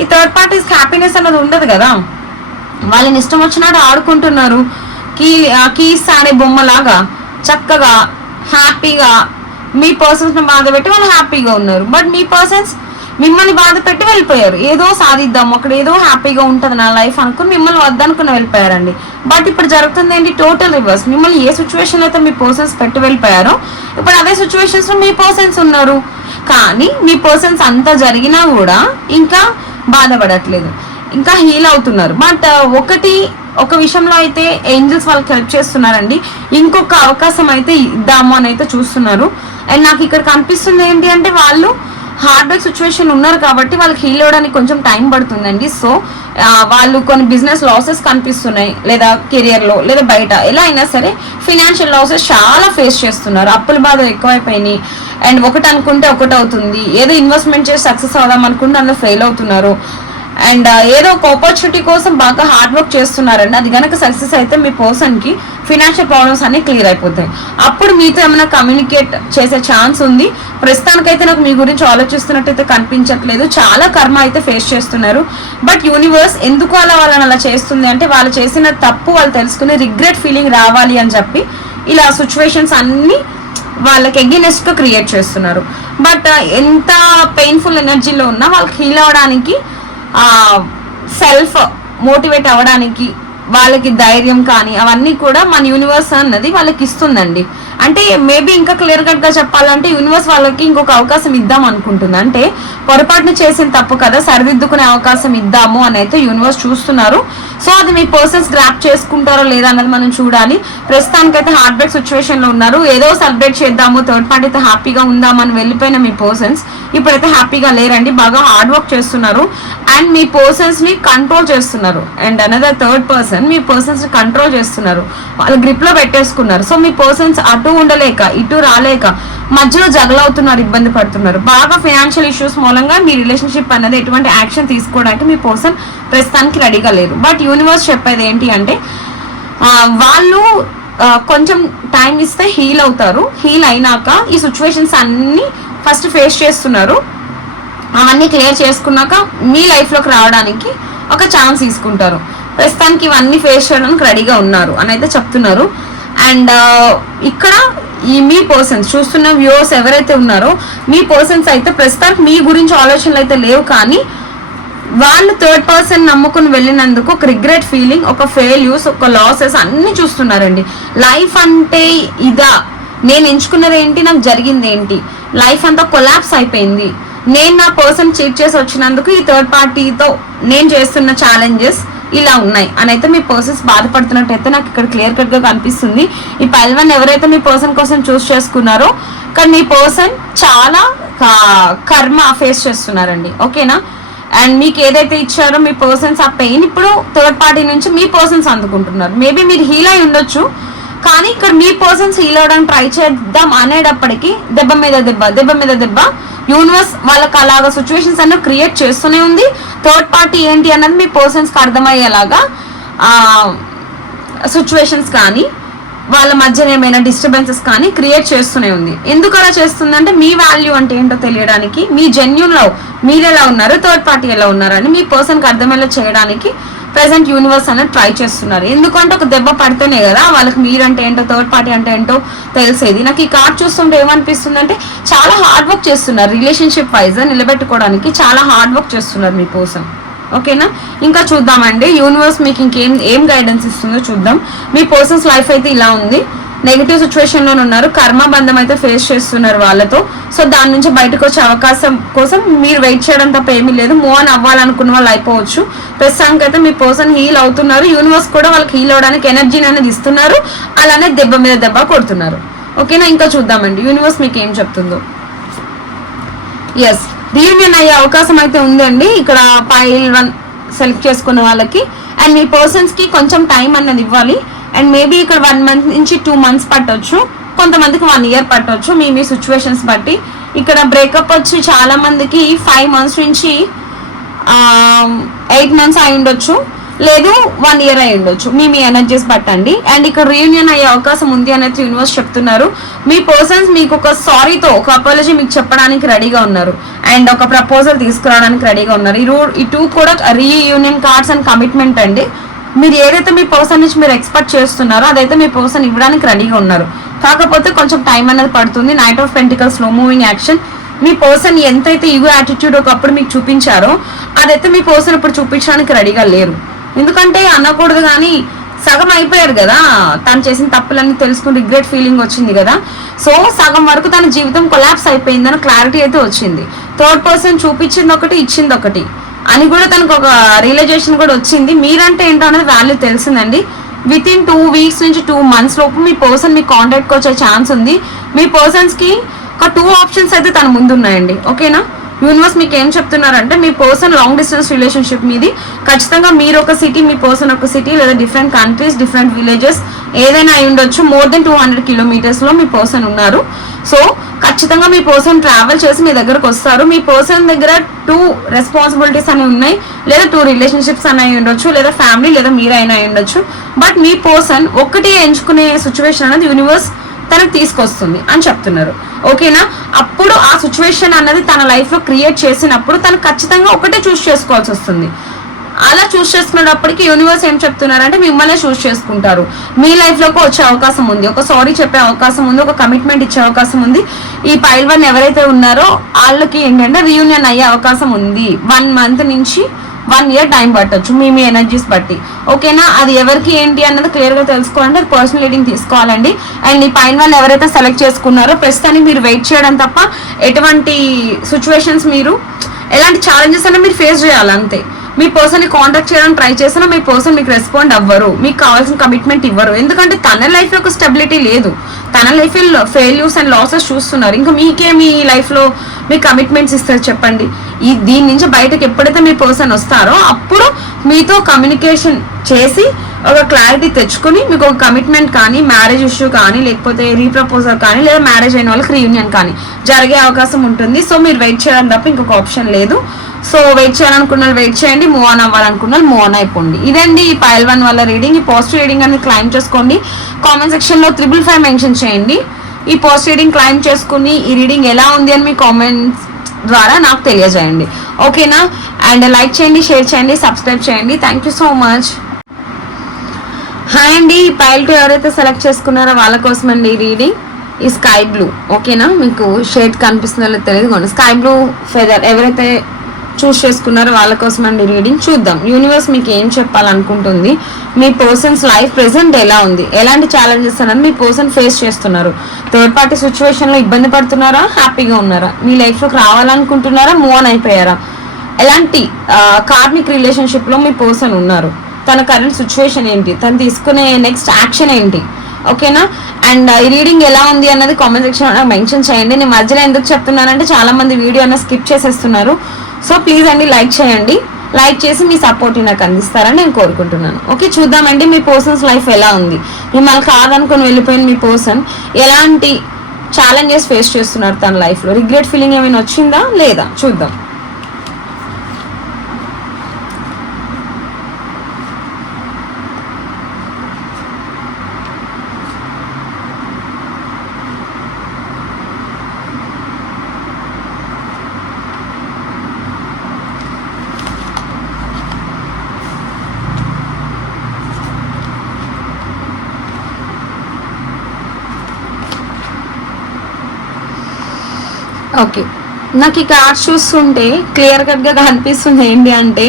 ఈ థర్డ్ పార్టీస్ హ్యాపీనెస్ అన్నది ఉండదు కదా. వాళ్ళని ఇష్టం వచ్చినట్టు ఆడుకుంటున్నారు, కీస్ ఆడే బొమ్మలాగా చక్కగా హ్యాపీగా మీ పర్సన్స్ బాధ పెట్టి వాళ్ళు హ్యాపీగా ఉన్నారు. బట్ మీ పర్సన్స్ మిమ్మల్ని బాధ పెట్టి వెళ్ళిపోయారు. ఏదో సాధిద్దాం, అక్కడ ఏదో హ్యాపీగా ఉంటుంది నా లైఫ్ అనుకుని మిమ్మల్ని వద్దనుకుని వెళ్ళిపోయారండి. బట్ ఇప్పుడు జరుగుతుంది ఏంటి, టోటల్ రివర్స్. మిమ్మల్ని ఏ సిచ్యువేషన్ అయితే మీ పర్సన్స్ పెట్టి వెళ్ళిపోయారో ఇప్పుడు అదే సిచ్యువేషన్స్ లో మీ పర్సన్స్ ఉన్నారు. కానీ మీ పర్సన్స్ అంతా జరిగినా కూడా ఇంకా బాధపడట్లేదు, ఇంకా హీల్ అవుతున్నారు. బట్ ఒక విషయంలో అయితే ఏంజల్స్ వాళ్ళకి హెల్ప్ చేస్తున్నారండి. ఇంకొక అవకాశం అయితే ఇద్దాము అని అయితే చూస్తున్నారు. అండ్ నాకు ఇక్కడ కనిపిస్తుంది ఏంటి అంటే, వాళ్ళు హార్డ్ వర్క్ సిచ్యువేషన్ ఉన్నారు కాబట్టి వాళ్ళకి హీల్ అవ్వడానికి కొంచెం టైం పడుతుందండి. సో వాళ్ళు కొన్ని బిజినెస్ లాసెస్ కనిపిస్తున్నాయి, లేదా కెరియర్లో, లేదా బయట ఎలా అయినా సరే ఫినాన్షియల్ లాసెస్ చాలా ఫేస్ చేస్తున్నారు. అప్పుల బాధ ఎక్కువైపోయినాయి. అండ్ ఒకటి అనుకుంటే ఒకటి అవుతుంది. ఏదో ఇన్వెస్ట్మెంట్ చేసి సక్సెస్ అవుదాం అనుకుంటే అందులో ఫెయిల్ అవుతున్నారు. అండ్ ఏదో ఒక ఆపర్చునిటీ కోసం బాగా హార్డ్ వర్క్ చేస్తున్నారండి. అది కనుక సక్సెస్ అయితే మీ పర్సన్కి ఫినాన్షియల్ ప్రాబ్లమ్స్ అన్ని క్లియర్ అయిపోతాయి. అప్పుడు మీతో ఏమైనా కమ్యూనికేట్ చేసే ఛాన్స్ ఉంది. ప్రస్తుతానికైతే నాకు మీ గురించి ఆలోచిస్తున్నట్టయితే కనిపించట్లేదు. చాలా కర్మ అయితే ఫేస్ చేస్తున్నారు. బట్ యూనివర్స్ ఎందుకు వాళ్ళని అలా చేస్తుంది అంటే, వాళ్ళు చేసిన తప్పు వాళ్ళు తెలుసుకుని రిగ్రెట్ ఫీలింగ్ రావాలి అని చెప్పి ఇలా సిచ్యువేషన్స్ అన్ని వాళ్ళకి ఎగెనెస్ట్ గా క్రియేట్ చేస్తున్నారు. బట్ ఎంత పెయిన్ఫుల్ ఎనర్జీలో ఉన్నా వాళ్ళకి హీల్ అవ్వడానికి, సెల్ఫ్ మోటివేట్ అవ్వడానికి వాళ్ళకి ధైర్యం కానీ అవన్నీ కూడా మన యూనివర్స్ అన్నది వాళ్ళకి ఇస్తుందండి. అంటే మేబీ ఇంకా క్లియర్ కట్ గా చెప్పాలంటే యూనివర్స్ వాళ్ళకి ఇంకొక అవకాశం ఇద్దాం అనుకుంటుంది. అంటే పొరపాటున చేసిన తప్పు కదా, సరిదిద్దుకునే అవకాశం ఇద్దాము అని అయితే యూనివర్స్ చూస్తున్నారు. సో అది మీ పర్సన్స్ గ్రాప్ చేసుకుంటారో లేదా అన్నది మనం చూడాలి. ప్రస్తుతానికైతే హార్ట్ బ్రేక్ సిచ్యువేషన్ లో ఉన్నారు. ఏదో సెలబ్రేట్ చేద్దాము, థర్డ్ పార్టీ అయితే హ్యాపీగా ఉందామని వెళ్ళిపోయిన మీ పర్సన్స్ ఇప్పుడైతే హ్యాపీగా లేరండి. బాగా హార్డ్ వర్క్ చేస్తున్నారు అండ్ మీ పర్సన్స్ ని కంట్రోల్ చేస్తున్నారు. And another third person me persons ని కంట్రోల్ చేస్తున్నారు, వాళ్ళు గ్రిప్ లో పెట్టేసుకున్నారు. సో మీ పర్సన్స్ అటు ఉండలేక ఇటు రాలేక మధ్యలో జగలవుతున్నారు, ఇబ్బంది పడుతున్నారు. బాగా ఫైనాన్షియల్ ఇష్యూస్ మూలంగా మీ రిలేషన్షిప్ అనేది ఎటువంటి యాక్షన్ తీసుకోవడానికి మీ పర్సన్ ప్రస్తుతానికి రెడీగా లేరు. బట్ యూనివర్స్ చెప్పేది ఏంటి అంటే వాళ్ళు కొంచెం టైం ఇస్తే హీల్ అవుతారు. హీల్ అయినాక ఈ సిచ్యువేషన్స్ అన్ని ఫస్ట్ ఫేస్ చేస్తున్నారు, అవన్నీ క్లియర్ చేసుకున్నాక మీ లైఫ్లోకి రావడానికి ఒక ఛాన్స్ తీసుకుంటారు. ప్రస్తుతానికి ఇవన్నీ ఫేస్ చేయడానికి రెడీగా ఉన్నారు అని అయితే చెప్తున్నారు. అండ్ ఇక్కడ ఈ మీ పర్సన్స్ చూస్తున్న వ్యూవర్స్ ఎవరైతే ఉన్నారో మీ పర్సన్స్ అయితే ప్రస్తుతానికి మీ గురించి ఆలోచనలు అయితే లేవు, కానీ వాళ్ళు థర్డ్ పర్సన్ నమ్ముకుని వెళ్ళినందుకు ఒక రిగ్రెట్ ఫీలింగ్, ఒక ఫెయిల్యూర్స్, ఒక లాసెస్ అన్ని చూస్తున్నారండి. లైఫ్ అంటే ఇదా, నేను ఎంచుకున్నది ఏంటి, నాకు జరిగింది ఏంటి, లైఫ్ అంతా కొలాప్స్ అయిపోయింది, నేను నా పర్సన్ చీట్ చేసి వచ్చినందుకు ఈ థర్డ్ పార్టీతో నేను చేస్తున్న ఛాలెంజెస్ ఇలా ఉన్నాయి అని అయితే మీ పర్సన్స్ బాధపడుతున్నట్టయితే నాకు ఇక్కడ క్లియర్ కట్ గా కనిపిస్తుంది. ఈ పైల్వన్ ఎవరైతే మీ పర్సన్ కోసం చూస్ చేసుకున్నారో కానీ మీ పర్సన్ చాలా కర్మ ఫేస్ చేస్తున్నారండి. ఓకేనా? అండ్ మీకు ఏదైతే ఇచ్చారో మీ పర్సన్స్ ఆ పెయిన్ ఇప్పుడు థర్డ్ పార్టీ నుంచి మీ పర్సన్స్ అందుకుంటున్నారు. మేబీ మీరు హీల్ అయి ఉండొచ్చు, కానీ ఇక్కడ మీ పర్సన్స్ హీల్ అవడానికి ట్రై చేద్దాం అనేటప్పటికీ దెబ్బ మీద దెబ్బ, దెబ్బ మీద దెబ్బ యూనివర్స్ వాళ్ళకి అలాగా సిచ్యువేషన్స్ అన్నీ క్రియేట్ చేస్తూనే ఉంది. థర్డ్ పార్టీ ఏంటి అన్నది మీ పర్సన్స్కి అర్థమయ్యేలాగా సిచ్యువేషన్స్ కానీ వాళ్ళ మధ్యన ఏమైనా డిస్టర్బెన్సెస్ కానీ క్రియేట్ చేస్తూనే ఉంది. ఎందుకు అలా చేస్తుందంటే మీ వాల్యూ అంటే ఏంటో తెలియడానికి, మీ జెన్యూన్ లవ్ మీరు ఎలా ఉన్నారు, థర్డ్ పార్టీ ఎలా ఉన్నారు అని మీ పర్సన్కి అర్థమయ్యేలా చేయడానికి ప్రెసెంట్ యూనివర్స్ అనేది ట్రై చేస్తున్నారు. ఎందుకంటే ఒక దెబ్బ పడితేనే కదా వాళ్ళకి మీరంటే ఏంటో థర్డ్ పార్టీ అంటే ఏంటో తెలిసేది. నాకు ఈ కార్డ్ చూస్తుంటే ఏమనిపిస్తుంది అంటే చాలా హార్డ్ వర్క్ చేస్తున్నారు, రిలేషన్షిప్ వైజ్ నిలబెట్టుకోవడానికి చాలా హార్డ్ వర్క్ చేస్తున్నారు మీ పర్సన్. ఓకేనా? ఇంకా చూద్దామండి యూనివర్స్ మీకు ఏం గైడెన్స్ ఇస్తుందో చూద్దాం. మీ పర్సన్స్ లైఫ్ అయితే ఇలా ఉంది, నెగిటివ్ సిచ్యువేషన్ లో ఉన్నారు, కర్మ బంధం అయితే ఫేస్ చేస్తున్నారు వాళ్ళతో. సో దాని నుంచి బయటకు వచ్చే అవకాశం కోసం మీరు వెయిట్ చేయడం తప్ప ఏమీ లేదు. మూవ్ ఆన్ అవ్వాలనుకున్న వాళ్ళు అయిపోవచ్చు. ప్రస్తుతానికి అయితే మీ పర్సన్ హీల్ అవుతున్నారు, యూనివర్స్ కూడా వాళ్ళకి హీల్ అవడానికి ఎనర్జీని అనేది ఇస్తున్నారు, అలానే దెబ్బ మీద దెబ్బ కొడుతున్నారు. ఓకేనా? ఇంకా చూద్దామండి యూనివర్స్ మీకు ఏం చెప్తుందో. ఎస్, రీయూనియన్ అయ్యే అవకాశం అయితే ఉందండి ఇక్కడ పైల్1 సెలెక్ట్ చేసుకున్న వాళ్ళకి. అండ్ మీ పర్సన్స్ కి కొంచెం టైం అన్నది ఇవ్వాలి. అండ్ మేబీ ఇక్కడ 1 month నుంచి 2 months పట్టొచ్చు, కొంతమందికి 1 year పట్టొచ్చు, మీ సిచ్యువేషన్స్ బట్టి. ఇక్కడ బ్రేకప్ వచ్చి చాలా మందికి 5 months నుంచి 8 months అయి ఉండొచ్చు, లేదు 1 year అయి ఉండొచ్చు, మీ ఎనర్జీస్ పట్టండి. అండ్ ఇక్కడ రీయూనియన్ అయ్యే అవకాశం ఉంది అనేది యూనివర్స్ చెప్తున్నారు. మీ పర్సన్స్ మీకు ఒక సారీతో ఒక అపాలజీ మీకు చెప్పడానికి రెడీగా ఉన్నారు అండ్ ఒక ప్రపోజల్ తీసుకురావడానికి రెడీగా ఉన్నారు. ఈ 2 కూడా రీయూనియన్ కార్డ్స్ అండ్ కమిట్మెంట్ అండి. మీరు ఏదైతే మీ పర్సన్ నుంచి మీరు ఎక్స్పెక్ట్ చేస్తున్నారో అదైతే మీ పర్సన్ ఇవ్వడానికి రెడీగా ఉన్నారు, కాకపోతే కొంచెం టైం అనేది పడుతుంది. Knight of pentacles, slow moving action. Me person ఎంతైతే ఈగో యాటిట్యూడ్ ఒకప్పుడు మీకు చూపించారో అదైతే మీ పర్సన్ ఇప్పుడు చూపించడానికి రెడీగా లేరు. ఎందుకంటే అనకూడదు కానీ సగం అయిపోయారు కదా, తను చేసిన తప్పులన్నీ తెలుసుకుని రిగ్రెట్ ఫీలింగ్ వచ్చింది కదా. సో సగం వరకు తన జీవితం కొలాప్స్ అయిపోయిందని క్లారిటీ అయితే వచ్చింది. థర్డ్ పర్సన్ చూపించింది ఒకటి, ఇచ్చింది ఒకటి అని కూడా తనకు ఒక రియలైజేషన్ కూడా వచ్చింది. మీరంటే ఏంటో అనేది వాల్యూ తెలిసిందండి. విత్ ఇన్ 2 weeks నుంచి 2 months లోపు మీ పర్సన్ మీ కాంటాక్ట్కి వచ్చే ఛాన్స్ ఉంది. మీ పర్సన్స్కి ఒక 2 options అయితే తన ముందు ఉన్నాయండి. ఓకేనా? యూనివర్స్ మీకు ఏం చెప్తున్నారంటే మీ పర్సన్ లాంగ్ డిస్టెన్స్ రిలేషన్షిప్ మీది. ఖచ్చితంగా మీరు ఒక సిటీ, మీ పర్సన్ ఒక సిటీ, లేదా డిఫరెంట్ కంట్రీస్, డిఫరెంట్ విలేజెస్ ఏదైనా అయి ఉండొచ్చు. మోర్ దెన్ 200 kilometers లో మీ పర్సన్ ఉన్నారు. సో ఖచ్చితంగా మీ పర్సన్ ట్రావెల్ చేసి మీ దగ్గరకు వస్తారు. మీ పర్సన్ దగ్గర 2 రెస్పాన్సిబిలిటీస్ అనేవి ఉన్నాయి, లేదా 2 relationships అనేవి ఉండొచ్చు, లేదా ఫ్యామిలీ, లేదా మీరైనా అయి ఉండొచ్చు. బట్ మీ పర్సన్ ఒకటి ఎంచుకునే సిచ్యువేషన్ అనేది యూనివర్స్ తనకు తీసుకొస్తుంది అని చెప్తున్నారు. ఓకేనా? అప్పుడు ఆ సిచ్యువేషన్ అన్నది తన లైఫ్ లో క్రియేట్ చేసినప్పుడు తను ఖచ్చితంగా ఒకటే చూస్ చేసుకోవాల్సి వస్తుంది. అలా చూస్ చేసుకునేటప్పటికి యూనివర్స్ ఏం చెప్తున్నారంటే మిమ్మల్ని చూస్ చేసుకుంటారు, మీ లైఫ్ లోకి వచ్చే అవకాశం ఉంది, ఒక సారీ చెప్పే అవకాశం ఉంది, ఒక కమిట్మెంట్ ఇచ్చే అవకాశం ఉంది. ఈ పైల్వన్ ఎవరైతే ఉన్నారో వాళ్ళకి ఏంటంటే రీయూనియన్ అయ్యే అవకాశం ఉంది 1 month నుంచి 1 year టైం పట్టొచ్చు మీ ఎనర్జీస్ బట్టి. ఓకేనా, అది ఎవరికి ఏంటి అన్నది క్లియర్గా తెలుసుకోవాలంటే అది పర్సనల్ రీడింగ్ తీసుకోవాలండి. అండ్ ఈ పైన వాళ్ళు ఎవరైతే సెలెక్ట్ చేసుకున్నారో ప్రస్తుతానికి మీరు వెయిట్ చేయడం తప్ప ఎటువంటి సిచ్యువేషన్స్ మీరు ఎలాంటి ఛాలెంజెస్ అయినా మీరు ఫేస్ చేయాలి అంతే. మీ పర్సన్ని కాంటాక్ట్ చేయడానికి ట్రై చేసినా మీ పర్సన్ మీకు రెస్పాండ్ అవ్వరు, మీకు కావాల్సిన కమిట్మెంట్ ఇవ్వరు. ఎందుకంటే తన లైఫ్లో ఒక స్టెబిలిటీ లేదు, తన లైఫ్లో ఫెయిల్యూర్స్ అండ్ లాసెస్ చూస్తున్నారు. ఇంకా మీకే మీ లైఫ్లో మీ కమిట్మెంట్స్ ఇస్తారు చెప్పండి. దీని నుంచి బయటకు ఎప్పుడైతే మీ పర్సన్ వస్తారో అప్పుడు మీతో కమ్యూనికేషన్ చేసి ఒక క్లారిటీ తెచ్చుకొని మీకు ఒక కమిట్మెంట్ కానీ, మ్యారేజ్ ఇష్యూ కానీ, లేకపోతే రీప్రపోజల్ కానీ, లేదా మ్యారేజ్ అయిన వాళ్ళకి రీయూనియన్ కానీ జరిగే అవకాశం ఉంటుంది. సో మీరు వెయిట్ చేయడం తప్ప ఇంకొక ఆప్షన్ లేదు. సో వెయిట్ చేయాలనుకున్న వెయిట్ చేయండి, మూవ్ ఆన్ అవ్వాలనుకున్న మూవ్ ఆన్ అయిపోండి. ఇదండి ఈ పైల్ 1 వల్ల రీడింగ్. ఈ పాజిటివ్ రీడింగ్ అనేది క్లైమ్ చేసుకోండి. కామెంట్ సెక్షన్లో 555 మెన్షన్ చేయండి. ఈ పాజిటివ్ రీడింగ్ క్లైమ్ చేసుకుని ఈ రీడింగ్ ఎలా ఉంది అని మీ కామెంట్స్ ద్వారా నాకు తెలియజేయండి. ఓకేనా, అండ్ లైక్ చేయండి, షేర్ చేయండి, సబ్స్క్రైబ్ చేయండి. Thank you so much. Hi అండి, పైల్ 2 ఎవరైతే సెలెక్ట్ చేసుకున్నారో వాళ్ళ కోసం అండి ఈ రీడింగ్. ఈ స్కై బ్లూ, ఓకేనా, మీకు షేడ్ కనిపిస్తుందో తెలియదు. స్కై బ్లూ ఫెదర్ ఎవరైతే చూస్ చేసుకున్నారో వాళ్ళ కోసం అండి రీడింగ్. చూద్దాం యూనివర్స్ మీకు ఏం చెప్పాలనుకుంటుంది. మీ పర్సన్స్ లైఫ్ ప్రెసెంట్ ఎలా ఉంది, ఎలాంటి ఛాలెంజెస్ అనేది మీ పర్సన్ ఫేస్ చేస్తున్నారు, థర్డ్ పార్టీ సిచ్యువేషన్లో ఇబ్బంది పడుతున్నారా, హ్యాపీగా ఉన్నారా, మీ లైఫ్లోకి రావాలనుకుంటున్నారా, మూవ్ ఆన్ అయిపోయారా, ఎలాంటి కార్మిక్ రిలేషన్షిప్లో మీ పర్సన్ ఉన్నారు, తన కరెంట్ సిచ్యువేషన్ ఏంటి, తను తీసుకునే నెక్స్ట్ యాక్షన్ ఏంటి. ఓకేనా, అండ్ ఈ రీడింగ్ ఎలా ఉంది అన్నది కామెంట్ సెక్షన్ మెన్షన్ చేయండి. నేను మధ్యలో ఎందుకు చెప్తున్నానంటే చాలా మంది వీడియో అన్న స్కిప్ చేసేస్తున్నారు. సో ప్లీజ్ అండి లైక్ చేయండి, లైక్ చేసి మీ సపోర్ట్ నాకు అందిస్తారని నేను కోరుకుంటున్నాను. ఓకే, చూద్దామండి మీ పర్సన్స్ లైఫ్ ఎలా ఉంది. మిమ్మల్ని కాదనుకొని వెళ్ళిపోయిన మీ పర్సన్ ఎలాంటి ఛాలెంజెస్ ఫేస్ చేస్తున్నారు తన లైఫ్లో, రిగ్రెట్ ఫీలింగ్ ఏమైనా వచ్చిందా లేదా చూద్దాం. ఓకే, నాకు ఈ కార్డ్స్ చూస్తుంటే క్లియర్ కట్గా కనిపిస్తుంది ఏంటి అంటే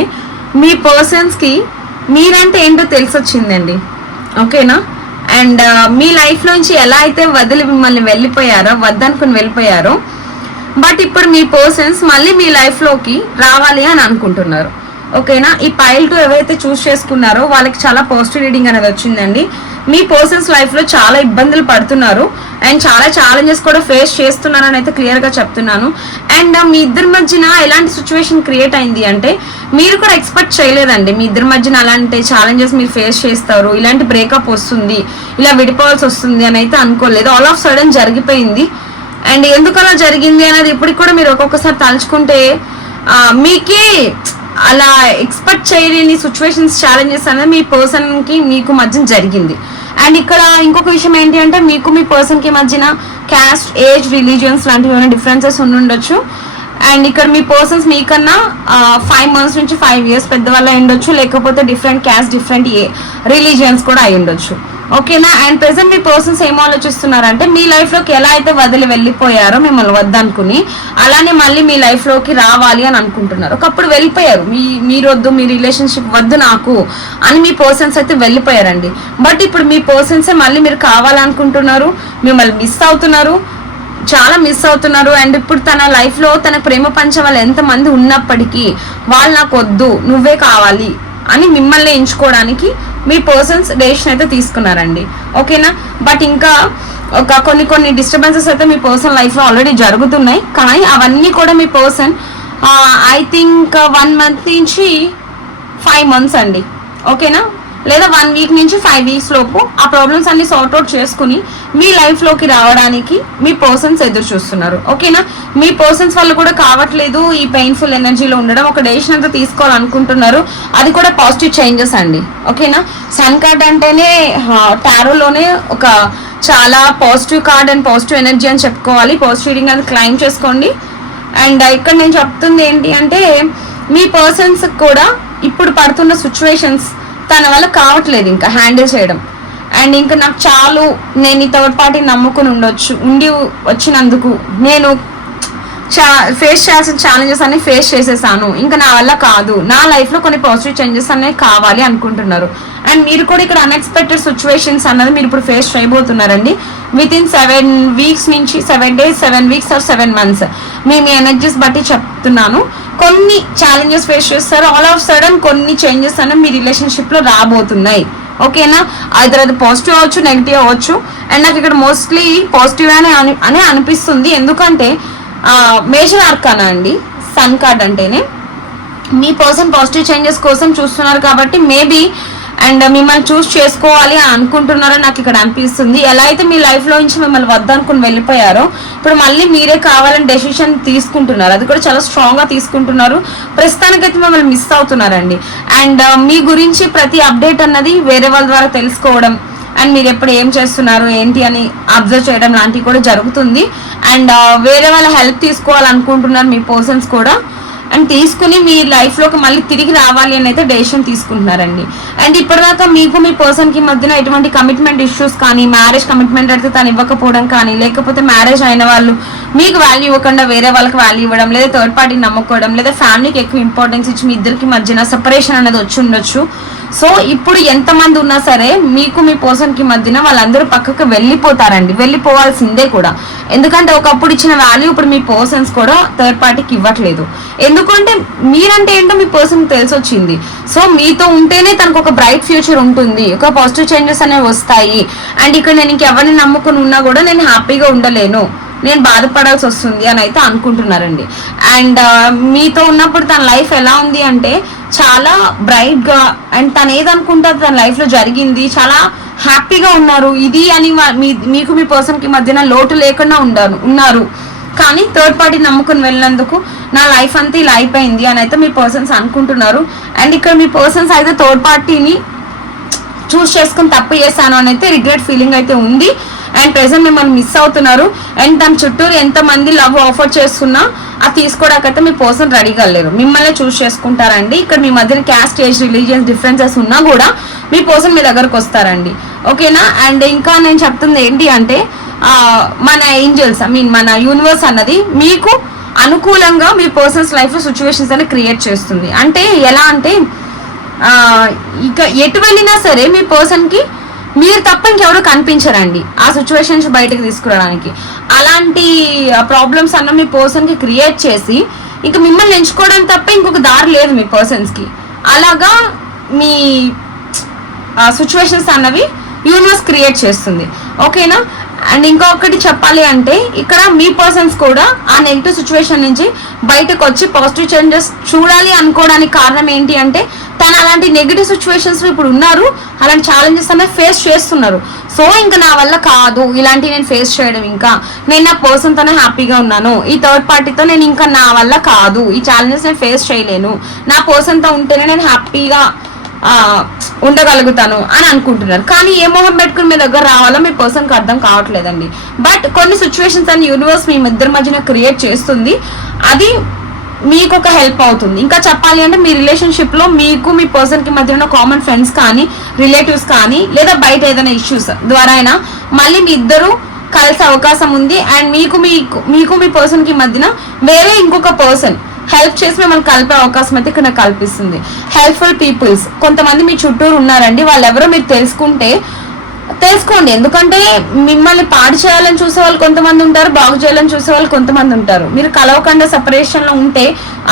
మీ పర్సన్స్కి మీరంటే ఏంటో తెలిసి వచ్చిందండి. ఓకేనా, అండ్ మీ లైఫ్లోంచి ఎలా అయితే వదిలి మిమ్మల్ని వెళ్ళిపోయారో, వద్దనుకుని వెళ్ళిపోయారో, బట్ ఇప్పుడు మీ పర్సన్స్ మళ్ళీ మీ లైఫ్లోకి రావాలి అని అనుకుంటున్నారు. ఓకేనా, ఈ పైల్ 2 ఎవరైతే చూస్ చేసుకున్నారో వాళ్ళకి చాలా పాజిటివ్ రీడింగ్ అనేది వచ్చిందండి. మీ పర్సన్స్ లైఫ్లో చాలా ఇబ్బందులు పడుతున్నారు అండ్ చాలా ఛాలెంజెస్ కూడా ఫేస్ చేస్తున్నారని అయితే క్లియర్గా చెప్తున్నాను. అండ్ మీ ఇద్దరి మధ్యన ఎలాంటి సిచ్యువేషన్ క్రియేట్ అయింది అంటే మీరు కూడా ఎక్స్పెక్ట్ చేయలేదండి మీ ఇద్దరి మధ్యన అలాంటి ఛాలెంజెస్ మీరు ఫేస్ చేస్తారు, ఇలాంటి బ్రేకప్ వస్తుంది, ఇలా విడిపోవాల్సి వస్తుంది అని అయితే అనుకోలేదు. ఆల్ ఆఫ్ సడన్ జరిగిపోయింది. అండ్ ఎందుకు అలా జరిగింది అనేది ఇప్పటికి కూడా మీరు ఒక్కొక్కసారి తలుచుకుంటే మీకే అలా ఎక్స్పెక్ట్ చేయలేని సిచ్యువేషన్స్, ఛాలెంజెస్ అనేది మీ పర్సన్కి మీకు మధ్య జరిగింది. అండ్ ఇక్కడ ఇంకొక విషయం ఏంటి అంటే మీకు మీ పర్సన్కి మధ్యన క్యాస్ట్, ఏజ్, రిలీజియన్స్ లాంటివి ఏమైనా డిఫరెన్సెస్ ఉండొచ్చు. అండ్ ఇక్కడ మీ పర్సన్స్ మీకన్నా 5 months నుంచి 5 years పెద్దవాళ్ళు అయి ఉండొచ్చు, లేకపోతే డిఫరెంట్ క్యాస్ట్, డిఫరెంట్ రిలీజియన్స్ కూడా అయి ఉండొచ్చు. ఓకేనా, అండ్ ప్రెసెంట్ మీ పర్సన్స్ ఏం ఆలోచిస్తున్నారంటే మీ లైఫ్లోకి ఎలా అయితే వదిలి వెళ్ళిపోయారో మిమ్మల్ని వద్దనుకుని అలానే మళ్ళీ మీ లైఫ్లోకి రావాలి అని అనుకుంటున్నారు. ఒకప్పుడు వెళ్ళిపోయారు, మీరు వద్దు, మీ రిలేషన్షిప్ వద్దు నాకు అని మీ పర్సన్స్ అయితే వెళ్ళిపోయారండి. బట్ ఇప్పుడు మీ పర్సన్సే మళ్ళీ మీరు కావాలనుకుంటున్నారు, మిమ్మల్ని మిస్ అవుతున్నారు, చాలా మిస్ అవుతున్నారు. అండ్ ఇప్పుడు తన లైఫ్లో తన ప్రేమ పంచే వాళ్ళు ఎంతమంది ఉన్నప్పటికీ వాళ్ళు నాకు వద్దు, నువ్వే కావాలి అని మిమ్మల్ని ఎంచుకోవడానికి మీ పర్సన్స్ డెసిషన్ అయితే తీసుకున్నారండి. ఓకేనా, బట్ ఇంకా ఒక కొన్ని డిస్టర్బెన్సెస్ అయితే మీ పర్సన్ లైఫ్లో ఆల్రెడీ జరుగుతున్నాయి. కానీ అవన్నీ కూడా మీ పర్సన్ ఐ థింక్ 1 month నుంచి 5 months అండి. ఓకేనా, లేదా 1 week నుంచి 5 weeks లోపు ఆ ప్రాబ్లమ్స్ అన్ని సార్ట్అవుట్ చేసుకుని మీ లైఫ్లోకి రావడానికి మీ పర్సన్స్ ఎదురు చూస్తున్నారు. ఓకేనా, మీ పర్సన్స్ వాళ్ళు కూడా కావట్లేదు ఈ పెయిన్ఫుల్ ఎనర్జీలో ఉండడం, ఒక డెసిషన్ అంతా తీసుకోవాలనుకుంటున్నారు, అది కూడా పాజిటివ్ చేంజెస్ అండి. ఓకేనా, సన్ కార్డ్ అంటేనే టారోలోనే ఒక చాలా positive card and positive energy అని చెప్పుకోవాలి. పాజిటివ్ రీడింగ్ అది క్లైమ్ చేసుకోండి. అండ్ ఇక్కడ నేను చెప్తుంది ఏంటి అంటే మీ పర్సన్స్ కూడా ఇప్పుడు పడుతున్న సిచ్యువేషన్స్ తన వల్ల కావట్లేదు ఇంకా హ్యాండిల్ చేయడం. అండ్ ఇంకా నాకు చాలు, నేను ఈ థర్డ్ పార్టీ నమ్ముకుని ఉండి వచ్చినందుకు నేను ఫేస్ చేయాల్సిన ఛాలెంజెస్ అన్ని ఫేస్ చేసేసాను, ఇంకా నా వల్ల కాదు, నా లైఫ్ లో కొన్ని పాజిటివ్ చేంజెస్ అనేవి కావాలి అనుకుంటున్నారు. అండ్ మీరు కూడా ఇక్కడ అన్ఎక్స్పెక్టెడ్ సిచ్యువేషన్స్ అన్నది మీరు ఇప్పుడు ఫేస్ చేయబోతున్నారండి. విత్ ఇన్ 7 వీక్స్ నుంచి 7 days, 7 weeks ఆర్ 7 months మీ ఎనర్జీస్ బట్టి చెప్తున్నాను. కొన్ని ఛాలెంజెస్ ఫేస్ చేస్తారు. ఆల్ ఆఫ్ సడన్ కొన్ని చేంజెస్ అనేవి మీ రిలేషన్షిప్ లో రాబోతున్నాయి. ఓకేనా, ఐదర్ అది పాజిటివ్ అవ్వచ్చు, నెగిటివ్ అవ్వచ్చు. అండ్ నాకు ఇక్కడ మోస్ట్లీ పాజిటివ్ అనే అనిపిస్తుంది. ఎందుకంటే మేజర్ ఆర్కానా అండి సన్ కార్డ్ అంటేనే. మీ పర్సన్ పాజిటివ్ చేంజెస్ కోసం చూస్తున్నారు కాబట్టి మేబీ అండ్ మిమ్మల్ని చూస్ చేసుకోవాలి అని అనుకుంటున్నారో నాకు ఇక్కడ అనిపిస్తుంది. ఎలా అయితే మీ లైఫ్లో నుంచి మిమ్మల్ని వద్దనుకుని వెళ్ళిపోయారో ఇప్పుడు మళ్ళీ మీరే కావాలని డెసిషన్ తీసుకుంటున్నారు. అది కూడా చాలా స్ట్రాంగ్గా తీసుకుంటున్నారు. ప్రస్తుతానికైతే మిమ్మల్ని మిస్ అవుతున్నారండి. అండ్ మీ గురించి ప్రతి అప్డేట్ అన్నది వేరే వాళ్ళ ద్వారా తెలుసుకోవడం అండ్ మీరు ఎప్పుడు ఏం చేస్తున్నారు ఏంటి అని అబ్జర్వ్ చేయడం లాంటివి కూడా జరుగుతుంది. అండ్ వేరే వాళ్ళ హెల్ప్ తీసుకోవాలనుకుంటున్నారు మీ పర్సన్స్ కూడా. అండ్ తీసుకుని మీ లైఫ్లోకి మళ్ళీ తిరిగి రావాలి అని అయితే డెసిషన్ తీసుకుంటున్నారండి. అండ్ ఇప్పటిదాకా మీకు మీ పర్సన్కి మధ్యన ఎటువంటి కమిట్మెంట్ ఇష్యూస్ కానీ, మ్యారేజ్ కమిట్మెంట్ అయితే తను ఇవ్వకపోవడం కానీ, లేకపోతే మ్యారేజ్ అయిన వాళ్ళు మీకు వాల్యూ ఇవ్వకుండా వేరే వాళ్ళకి వాల్యూ ఇవ్వడం, లేదా థర్డ్ పార్టీని నమ్ముకోవడం, లేదా ఫ్యామిలీకి ఎక్కువ ఇంపార్టెన్స్ ఇచ్చి మీ ఇద్దరికి మధ్యన సెపరేషన్ అనేది వచ్చి ఉండొచ్చు. సో ఇప్పుడు ఎంతమంది ఉన్నా సరే మీకు మీ పర్సన్కి మధ్యన వాళ్ళందరూ పక్కకు వెళ్ళిపోతారండి, వెళ్ళిపోవాల్సిందే కూడా. ఎందుకంటే ఒకప్పుడు ఇచ్చిన వాల్యూ ఇప్పుడు మీ పర్సన్స్ కూడా థర్డ్ పార్టీకి ఇవ్వట్లేదు. ఎందుకంటే మీరంటే ఏంటో మీ పర్సన్కి తెలిసి వచ్చింది. సో మీతో ఉంటేనే తనకు ఒక బ్రైట్ ఫ్యూచర్ ఉంటుంది, ఒక పాజిటివ్ చేంజెస్ అనేవి వస్తాయి. అండ్ ఇక్కడ నేను ఇంకెవరిని నమ్ముకుని ఉన్నా కూడా నేను హ్యాపీగా ఉండలేను, నేను బాధపడాల్సి వస్తుంది అని అయితే అనుకుంటున్నారండి. అండ్ మీతో ఉన్నప్పుడు తన లైఫ్ ఎలా ఉంది అంటే చాలా బ్రైట్గా, అండ్ తను ఏదనుకుంటే తన లైఫ్లో జరిగింది, చాలా హ్యాపీగా ఉన్నారు. ఇది అని మీకు మీ పర్సన్కి మధ్యన లోటు లేకుండా ఉన్నారు. కానీ థర్డ్ పార్టీ నమ్ముకుని వెళ్ళినందుకు నా లైఫ్ అంతా ఇలా అయిపోయింది అని అయితే మీ పర్సన్స్ అనుకుంటున్నారు. అండ్ ఇక్కడ మీ పర్సన్స్ అయితే థర్డ్ పార్టీని చూస్ చేసుకుని తప్పు చేశాను అని అయితే రిగ్రెట్ ఫీలింగ్ అయితే ఉంది. అండ్ ప్రెసెంట్ మిమ్మల్ని మిస్ అవుతున్నారు. అండ్ తన చుట్టూరు ఎంతమంది లవ్ ఆఫర్ చేస్తున్నా అది తీసుకోవడానికైతే మీ పర్సన్ రెడీగా లేరు, మిమ్మల్ని చూస్ చేసుకుంటారండి. ఇక్కడ మీ మధ్యన క్యాస్ట్, ఏజ్, రిలీజియన్స్ డిఫరెన్సెస్ ఉన్నా కూడా మీ పర్సన్ మీ దగ్గరకు వస్తారండి. ఓకేనా. అండ్ ఇంకా నేను చెప్తుంది ఏంటి అంటే మన ఏంజల్స్ మన యూనివర్స్ అన్నది మీకు అనుకూలంగా మీ పర్సన్స్ లైఫ్ సిచ్యువేషన్స్ అని క్రియేట్ చేస్తుంది. అంటే ఎలా అంటే ఇక ఎటు వెళ్ళినా సరే మీ పర్సన్కి మీరు తప్ప ఇంకెవరు కనిపించరండి ఆ సిచ్యువేషన్స్ బయటకు తీసుకురావడానికి. అలాంటి ప్రాబ్లమ్స్ అన్న మీ పర్సన్కి క్రియేట్ చేసి ఇంకా మిమ్మల్ని ఎంచుకోవడం తప్ప ఇంకొక దారి లేదు మీ పర్సన్స్కి. అలాగా మీ సిచ్యువేషన్స్ అన్నవి యూనివర్స్ క్రియేట్ చేస్తుంది. ఓకేనా. అండ్ ఇంకొకటి చెప్పాలి అంటే ఇక్కడ మీ పర్సన్స్ కూడా ఆ నెగిటివ్ సిచ్యువేషన్ నుంచి బయటకు వచ్చి పాజిటివ్ చేంజెస్ చూడాలి అనుకోవడానికి కారణం ఏంటి అంటే తను అలాంటి నెగిటివ్ సిచ్యువేషన్స్ ఇప్పుడు ఉన్నారు, అలాంటి ఛాలెంజెస్ అనేవి ఫేస్ చేస్తున్నారు. సో ఇంకా నా వల్ల కాదు ఇలాంటివి నేను ఫేస్ చేయడం, ఇంకా నేను నా పర్సన్తోనే హ్యాపీగా ఉన్నాను, ఈ థర్డ్ పార్టీతో నేను ఇంకా నా వల్ల కాదు ఈ ఛాలెంజెస్ నేను ఫేస్ చేయలేను, నా పర్సన్తో ఉంటేనే నేను హ్యాపీగా ఉండగలుగుతాను అని అనుకుంటున్నారు. కానీ ఏ మొహం పెట్టుకుని మీ దగ్గర రావాలో మీ పర్సన్కి అర్థం కావట్లేదండి. బట్ కొన్ని సిచ్యువేషన్స్ అని యూనివర్స్ మీ ఇద్దరి మధ్యన క్రియేట్ చేస్తుంది, అది మీకు ఒక హెల్ప్ అవుతుంది. ఇంకా చెప్పాలి అంటే మీ రిలేషన్షిప్లో మీకు మీ పర్సన్కి మధ్య ఉన్న కామన్ ఫ్రెండ్స్ కానీ, రిలేటివ్స్ కానీ, లేదా బయట ఏదైనా ఇష్యూస్ ద్వారా అయినా మళ్ళీ మీ ఇద్దరు కలిసే అవకాశం ఉంది. అండ్ మీకు మీ పర్సన్కి మధ్యన వేరే ఇంకొక పర్సన్ హెల్ప్ చేసి మిమ్మల్ని కలిపే అవకాశం అయితే ఇక్కడ కల్పిస్తుంది. హెల్ప్ఫుల్ పీపుల్స్ కొంతమంది మీ చుట్టూరు ఉన్నారండి, వాళ్ళు ఎవరో మీరు తెలుసుకోండి. ఎందుకంటే మిమ్మల్ని పాడు చేయాలని చూసే వాళ్ళు కొంతమంది ఉంటారు, బాగు చేయాలని చూసే వాళ్ళు కొంతమంది ఉంటారు. మీరు కలవకుండా సెపరేషన్లో ఉంటే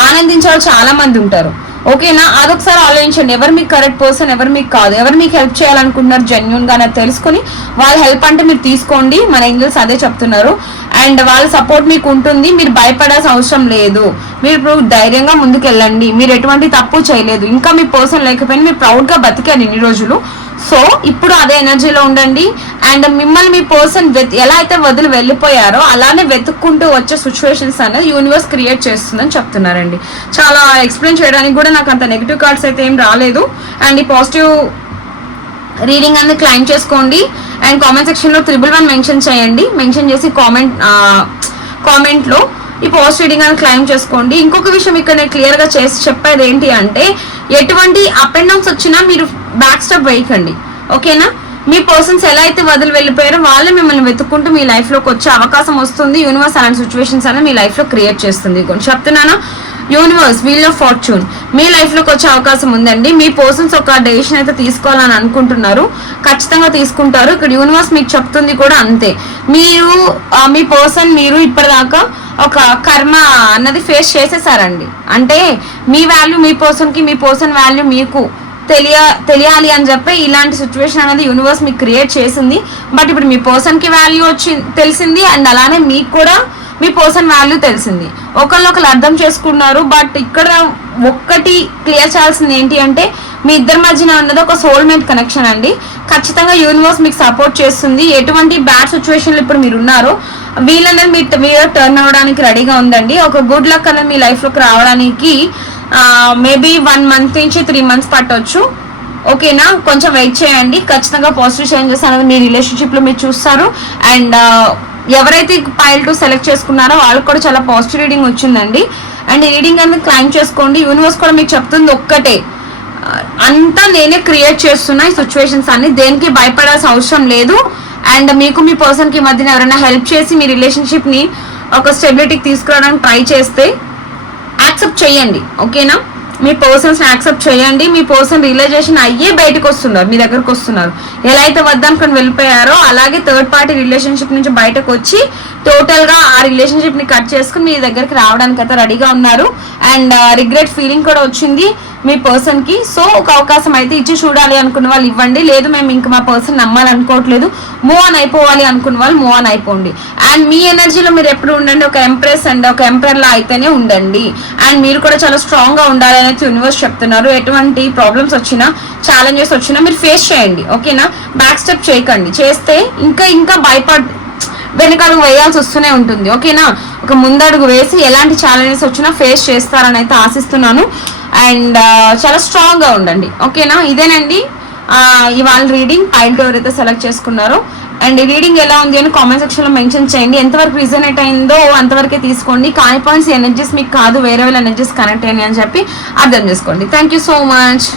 ఆనందించే వాళ్ళు చాలా మంది ఉంటారు. ఓకేనా. అదొకసారి ఆలోచించండి, ఎవరు మీకు కరెక్ట్ పర్సన్, ఎవరు మీకు కాదు, ఎవరు మీకు హెల్ప్ చేయాలనుకుంటున్నారు జెన్యున్గా అనేది తెలుసుకుని వాళ్ళ హెల్ప్ అంటే మీరు తీసుకోండి. మన ఏంజల్స్ అదే చెప్తున్నారు. అండ్ వాళ్ళ సపోర్ట్ మీకు ఉంటుంది, మీరు భయపడాల్సిన అవసరం లేదు. మీరు ఇప్పుడు ధైర్యంగా ముందుకు వెళ్ళండి, మీరు ఎటువంటి తప్పు చేయలేదు, ఇంకా మీ పర్సన్ లేకపోయినా మీరు ప్రౌడ్గా బతికారు ఇన్ని రోజులు. సో ఇప్పుడు అదే ఎనర్జీలో ఉండండి. అండ్ మిమ్మల్ని మీ పర్సన్ ఎలా అయితే వదిలి వెళ్ళిపోయారో అలానే వెతుక్కుంటూ వచ్చే సిచ్యువేషన్స్ అనేది యూనివర్స్ క్రియేట్ చేస్తుందని చెప్తున్నారండి. చాలా ఎక్స్ప్లెయిన్ చేయడానికి కూడా నాకు అంత నెగిటివ్ కార్డ్స్ అయితే ఏం రాలేదు. అండ్ ఈ పాజిటివ్ రీడింగ్ అనేది క్లైమ్ చేసుకోండి. అండ్ కామెంట్ సెక్షన్లో 111 మెన్షన్ చేయండి. మెన్షన్ చేసి కామెంట్లో ఈ పాజిటివ్ రీడింగ్ అని క్లైమ్ చేసుకోండి. ఇంకొక విషయం ఇక్కడ నేను క్లియర్గా చేసి చెప్పేది ఏంటి అంటే ఎటువంటి అప్ అండ్ డౌన్స్ వచ్చినా మీరు బ్యాక్ స్టెప్ వేయకండి. ఓకేనా. మీ పర్సన్స్ ఎలా అయితే వదిలి వెళ్ళిపోయారో వాళ్ళే మిమ్మల్ని వెతుక్కుంటూ మీ లైఫ్లోకి వచ్చే అవకాశం వస్తుంది. యూనివర్స్ అలాంటి సిచ్యువేషన్స్ అనేది మీ లైఫ్లో క్రియేట్ చేస్తుంది. చెప్తున్నాను, యూనివర్స్ వీల్ ఆఫ్ ఫార్చ్యూన్ మీ లైఫ్లోకి వచ్చే అవకాశం ఉందండి. మీ పర్సన్స్ ఒక డెసిషన్ అయితే తీసుకోవాలని అనుకుంటున్నారు, ఖచ్చితంగా తీసుకుంటారు. ఇక్కడ యూనివర్స్ మీకు చెప్తుంది కూడా అంతే. మీ పర్సన్ మీరు ఇప్పటిదాకా ఒక కర్మ అన్నది ఫేస్ చేసేసారండి. అంటే మీ వాల్యూ మీ పర్సన్కి, మీ పర్సన్ వాల్యూ మీకు తెలియాలి అని చెప్పి ఇలాంటి సిచ్యువేషన్ అనేది యూనివర్స్ మీకు క్రియేట్ చేసింది. బట్ ఇప్పుడు మీ పర్సన్కి వాల్యూ తెలిసింది, అండ్ అలానే మీకు కూడా మీ పర్సన్ వాల్యూ తెలిసింది. ఒకళ్ళు అర్థం చేసుకున్నారు. బట్ ఇక్కడ ఒక్కటి క్లియర్ చేయాల్సింది ఏంటి అంటే మీ ఇద్దరి మధ్యన ఉన్నది ఒక సోల్మేట్ కనెక్షన్ అండి. ఖచ్చితంగా యూనివర్స్ మీకు సపోర్ట్ చేస్తుంది. ఎటువంటి బ్యాడ్ సిచ్యువేషన్లు ఇప్పుడు మీరు ఉన్నారో వీళ్ళని మీరు టర్న్ అవ్వడానికి రెడీగా ఉందండి. ఒక గుడ్ లక్ అనేది మీ లైఫ్లోకి రావడానికి మేబీ 1 month నుంచి 3 months పట్టవచ్చు. ఓకేనా, కొంచెం వెయిట్ చేయండి. ఖచ్చితంగా పాజిటివ్ చేంజెస్ అనేది మీ రిలేషన్షిప్లో మీరు చూస్తారు. అండ్ ఎవరైతే పైల్ 2 సెలెక్ట్ చేసుకున్నారో వాళ్ళకి కూడా చాలా పాజిటివ్ రీడింగ్ వచ్చిందండి. అండ్ ఈ రీడింగ్ అనేది క్లైమ్ చేసుకోండి. యూనివర్స్ కూడా మీకు చెప్తుంది ఒక్కటే, అంతా నేనే క్రియేట్ చేస్తున్నా ఈ సిచ్యువేషన్స్ అన్ని, దేనికి భయపడాల్సిన అవసరం లేదు. అండ్ మీకు మీ పర్సన్కి మధ్యన ఎవరైనా హెల్ప్ చేసి మీ రిలేషన్షిప్ని ఒక స్టెబిలిటీకి తీసుకురావడానికి ట్రై చేస్తే యాక్సెప్ట్ చేయండి. ఓకేనా, మీ పర్సన్స్ని యాక్సెప్ట్ చేయండి. మీ పర్సన్ రియలైజేషన్ అయ్యే బయటకు వస్తున్నారు, మీ దగ్గరకు వస్తున్నారు. ఎలా అయితే వద్దనుకొని వెళ్ళిపోయారో అలాగే థర్డ్ పార్టీ రిలేషన్షిప్ నుంచి బయటకు వచ్చి టోటల్గా ఆ రిలేషన్షిప్ని కట్ చేసుకుని మీ దగ్గరికి రావడానికి అయితే రెడీగా ఉన్నారు. అండ్ రిగ్రెట్ ఫీలింగ్ కూడా వచ్చింది మీ పర్సన్కి. సో ఒక అవకాశం అయితే ఇచ్చి చూడాలి అనుకున్న వాళ్ళు ఇవ్వండి. లేదు మేము ఇంకా మా పర్సన్ నమ్మాలనుకోవట్లేదు, మూవ్ ఆన్ అయిపోవాలి అనుకున్న వాళ్ళు మూవ్ ఆన్ అయిపోండి. అండ్ మీ ఎనర్జీలో మీరు ఎప్పుడు ఉండండి, ఒక ఎంప్రెస్ అండ్ ఒక ఎంపరర్లా అయితేనే ఉండండి. అండ్ మీరు కూడా చాలా స్ట్రాంగ్గా ఉండాలి అనేది యూనివర్స్ చెప్తున్నారు. ఎటువంటి ప్రాబ్లమ్స్ వచ్చినా ఛాలెంజెస్ వచ్చినా మీరు ఫేస్ చేయండి. ఓకేనా, బ్యాక్ స్టెప్ చేయకండి. చేస్తే ఇంకా వెనకడుగు వేయాల్సి వస్తూనే ఉంటుంది. ఓకేనా, ఒక ముందడుగు వేసి ఎలాంటి ఛాలెంజెస్ వచ్చినా ఫేస్ చేస్తారని అయితే ఆశిస్తున్నాను. అండ్ చాలా స్ట్రాంగ్గా ఉండండి. ఓకేనా, ఇదేనండి ఇవాళ రీడింగ్. పైల్ 2 ఎవరైతే సెలెక్ట్ చేసుకున్నారో. అండ్ ఈ రీడింగ్ ఎలా ఉంది అని కామెంట్ సెక్షన్లో మెన్షన్ చేయండి. ఎంతవరకు రిజనేట్ అయిందో అంతవరకే తీసుకోండి. కాని పాయింట్స్ ఎనర్జీస్ మీకు కాదు, వేరే వాళ్ళ ఎనర్జీస్ కనెక్ట్ అయ్యాయి అని చెప్పి అర్థం చేసుకోండి. Thank you so much.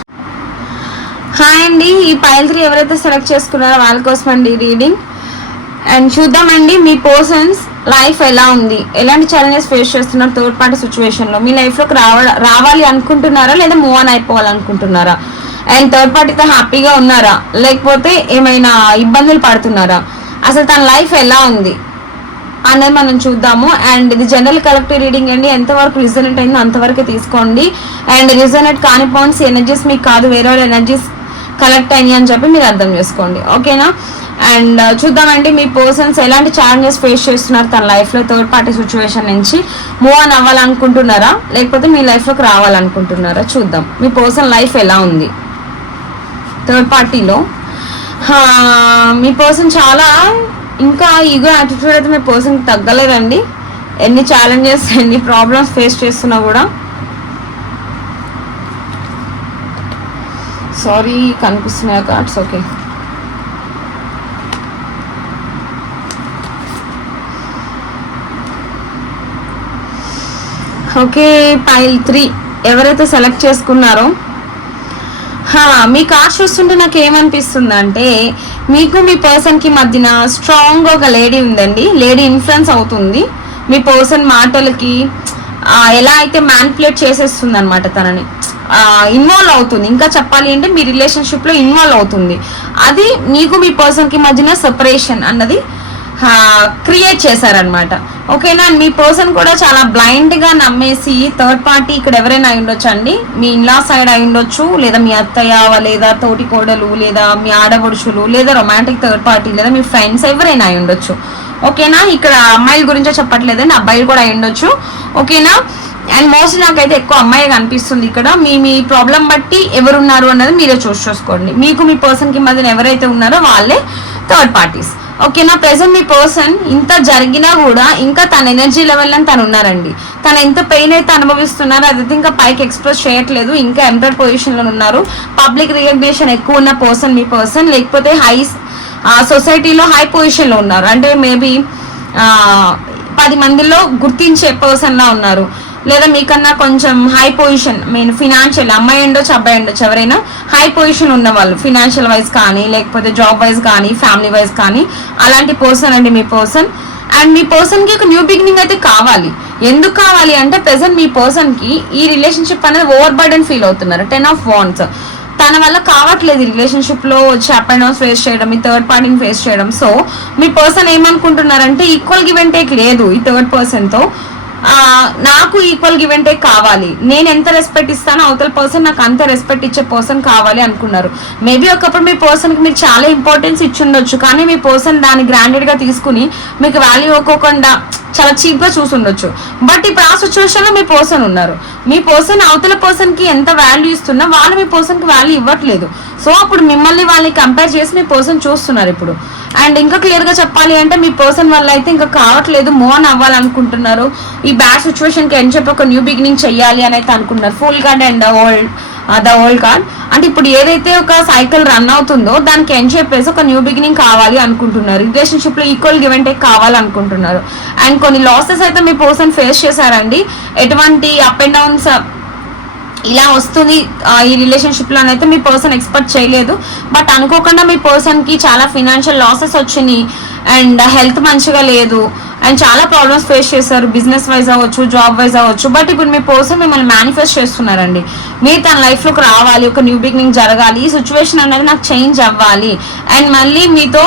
Hi అండి, ఈ పైల్ 3 ఎవరైతే సెలెక్ట్ చేసుకున్నారో వాళ్ళ కోసం అండి రీడింగ్. అండ్ చూద్దామండి మీ పర్సన్స్ లైఫ్ ఎలా ఉంది, ఎలాంటి ఛాలెంజెస్ ఫేస్ చేస్తున్నారు థర్డ్ పార్టీ సిచ్యువేషన్లో. మీ లైఫ్లోకి రావాలి అనుకుంటున్నారా, లేదా మూవ్ ఆన్ అయిపోవాలనుకుంటున్నారా? అండ్ థర్డ్ పార్టీతో హ్యాపీగా ఉన్నారా, లేకపోతే ఏమైనా ఇబ్బందులు పడుతున్నారా? అసలు తన లైఫ్ ఎలా ఉంది అన్నది మనం చూద్దాము. అండ్ ఇది జనరల్ కలెక్టివ్ రీడింగ్ అండి. ఎంతవరకు రిజనేట్ అయిందో అంతవరకు తీసుకోండి. అండ్ రిజనేట్ కాని పాయింట్స్ ఎనర్జీస్ మీకు కాదు, వేరే వాళ్ళ ఎనర్జీస్ కలెక్ట్ అయినాయి అని చెప్పి మీరు అర్థం చేసుకోండి. ఓకేనా, అండ్ చూద్దామండి మీ పర్సన్స్ ఎలాంటి ఛాలెంజెస్ ఫేస్ చేస్తున్నారు తన లైఫ్లో థర్డ్ పార్టీ సిచ్యువేషన్ నుంచి. మూవ్ ఆన్ అవ్వాలనుకుంటున్నారా, లేకపోతే మీ లైఫ్లోకి రావాలనుకుంటున్నారా? చూద్దాం మీ పర్సన్ లైఫ్ ఎలా ఉంది థర్డ్ పార్టీలో. మీ పర్సన్ చాలా ఇంకా ఈగో యాటిట్యూడ్ అయితే మీ పర్సన్కి తగ్గలేదండి. ఎన్ని ఛాలెంజెస్ ఎన్ని ప్రాబ్లమ్స్ ఫేస్ చేస్తున్నా కూడా. సారీ కనిపిస్తున్నాయి కార్డ్స్. ఓకే, ఓకే పైల్ 3 ఎవరైతే సెలెక్ట్ చేసుకున్నారో మీ కార్డ్ చూస్తుంటే నాకు ఏమనిపిస్తుంది అంటే మీకు మీ పర్సన్కి మధ్యన స్ట్రాంగ్ ఒక లేడీ ఉందండి. లేడీ ఇన్ఫ్లుయెన్స్ అవుతుంది మీ పర్సన్ మాటలకి. ఎలా అయితే మ్యానిపులేట్ చేసేస్తుంది అనమాట, తనని ఇన్వాల్వ్ అవుతుంది. ఇంకా చెప్పాలి అంటే మీ రిలేషన్షిప్లో ఇన్వాల్వ్ అవుతుంది. అది మీకు మీ పర్సన్కి మధ్యన సెపరేషన్ అన్నది క్రియేట్ చేశారనమాట. ఓకేనా, మీ పర్సన్ కూడా చాలా బ్లైండ్గా నమ్మేసి థర్డ్ పార్టీ ఇక్కడ ఎవరైనా అయి ఉండొచ్చు అండి. మీ ఇన్లా సైడ్ అయి ఉండొచ్చు, లేదా మీ అత్తయ్య, లేదా తోటి కోడలు, లేదా మీ ఆడపడుచులు, లేదా రొమాంటిక్ థర్డ్ పార్టీ, లేదా మీ ఫ్రెండ్స్ ఎవరైనా అయి ఉండొచ్చు. ఓకేనా, ఇక్కడ అమ్మాయిల గురించే చెప్పట్లేదండి, అబ్బాయిలు కూడా అయి ఉండొచ్చు. ఓకేనా, అండ్ మోస్ట్లీ నాకైతే ఎక్కువ అమ్మాయి కనిపిస్తుంది ఇక్కడ. మీ ప్రాబ్లం బట్టి ఎవరున్నారు అన్నది మీరే చూసుకోండి. మీకు మీ పర్సన్కి మధ్యన ఎవరైతే ఉన్నారో వాళ్ళే థర్డ్ పార్టీస్. ఓకేనా, ప్రెసెంట్ మీ పర్సన్ ఇంత జరిగినా కూడా ఇంకా తన ఎనర్జీ లెవెల్ అని తను ఉన్నారండి. తను ఎంత పెయిన్ అయితే అనుభవిస్తున్నారో అదైతే ఇంకా పైకి ఎక్స్ప్రెస్ చేయట్లేదు. ఇంకా ఎంపరర్ పొజిషన్లో ఉన్నారు. పబ్లిక్ రికగ్నిషన్ ఎక్కువ ఉన్న పర్సన్ మీ పర్సన్, లేకపోతే సొసైటీలో హై పొజిషన్లో ఉన్నారు. అంటే మేబీ 10 మందిలో గుర్తించే పర్సన్ లా ఉన్నారు, లేదా మీకన్నా కొంచెం హై పొజిషన్, మీన్ ఫినాన్షియల్, అమ్మాయి ఉండొచ్చు అబ్బాయి ఉండొచ్చు, ఎవరైనా హై పొజిషన్ ఉన్న వాళ్ళు ఫినాన్షియల్ వైజ్ కానీ లేకపోతే జాబ్ వైజ్ కానీ ఫ్యామిలీ వైజ్ కానీ అలాంటి పర్సన్ అండి మీ పర్సన్. అండ్ మీ పర్సన్కి ఒక న్యూ బిగినింగ్ అయితే కావాలి. ఎందుకు కావాలి అంటే ప్రెసెంట్ మీ పర్సన్కి ఈ రిలేషన్షిప్ అనేది ఓవర్ బర్డెన్ ఫీల్ అవుతున్నారు. 10 of Wands తన వల్ల కావట్లేదు రిలేషన్షిప్లో వచ్చి అప్ అండ్ డౌన్స్ ఫేస్ చేయడం, ఈ థర్డ్ పార్టీని ఫేస్ చేయడం. సో మీ పర్సన్ ఏమనుకుంటున్నారంటే ఈక్వల్ గివ్ అండ్ టేక్ లేదు ఈ థర్డ్ పర్సన్తో, నాకు ఈక్వల్ గివ్ అండ్ టేక్ కావాలి, నేను ఎంత రెస్పెక్ట్ ఇస్తానో అవతల పర్సన్ నాకు అంత రెస్పెక్ట్ ఇచ్చే పర్సన్ కావాలి అనుకున్నారు. మేబీ ఒకప్పుడు మీ పర్సన్కి మీరు చాలా ఇంపార్టెన్స్ ఇచ్చి ఉండొచ్చు, కానీ మీ పర్సన్ దాన్ని గ్రాండెడ్గా తీసుకుని మీకు వాల్యూ ఇవ్వకుండా చాలా చీప్గా చూసి ఉండొచ్చు. బట్ ఇప్పుడు ఆ సిచ్యువేషన్లో మీ పర్సన్ ఉన్నారు. మీ పర్సన్ అవతల పర్సన్కి ఎంత వాల్యూ ఇస్తున్నా వాళ్ళు మీ పర్సన్కి వాల్యూ ఇవ్వట్లేదు. సో అప్పుడు మిమ్మల్ని వాళ్ళని కంపేర్ చేసి మీ పర్సన్ చూస్తున్నారు ఇప్పుడు. అండ్ ఇంకా క్లియర్గా చెప్పాలి అంటే మీ పర్సన్ వల్ల అయితే ఇంకా కావట్లేదు, మూవ్ ఆన్ అవ్వాలనుకుంటున్నారు. ఈ బ్యాడ్ సిచ్యువేషన్కి అని చెప్పి ఒక న్యూ బిగినింగ్ చెయ్యాలి అని అయితే అనుకుంటున్నారు. Full card and the old card అంటే ఇప్పుడు ఏదైతే ఒక సైకిల్ రన్ అవుతుందో దానికి అని చెప్పేసి ఒక న్యూ బిగినింగ్ కావాలి అనుకుంటున్నారు. రిలేషన్షిప్లో ఈక్వల్ గివ్ అండ్ టేక్ కావాలనుకుంటున్నారు. అండ్ కొన్ని లాసెస్ అయితే మీ పర్సన్ ఫేస్ చేశారండి. ఎటువంటి అప్ అండ్ డౌన్స్ ఇలా వస్తుంది ఈ రిలేషన్షిప్లో అయితే మీ పర్సన్ ఎక్స్పెక్ట్ చేయలేదు. బట్ అనుకోకుండా మీ పర్సన్కి చాలా ఫినాన్షియల్ లాసెస్ వచ్చినాయి, అండ్ హెల్త్ మంచిగా లేదు, అండ్ చాలా ప్రాబ్లమ్స్ ఫేస్ చేశారు, బిజినెస్ వైజ్ అవ్వచ్చు, జాబ్ వైజ్ అవ్వచ్చు. బట్ ఇప్పుడు మీ పర్సన్ మిమ్మల్ని మేనిఫెస్ట్ చేస్తున్నారండి. మీరు తన లైఫ్లోకి రావాలి, ఒక న్యూ బిగినింగ్ జరగాలి, ఈ సిచ్యువేషన్ అనేది నాకు చేంజ్ అవ్వాలి, అండ్ మళ్ళీ మీతో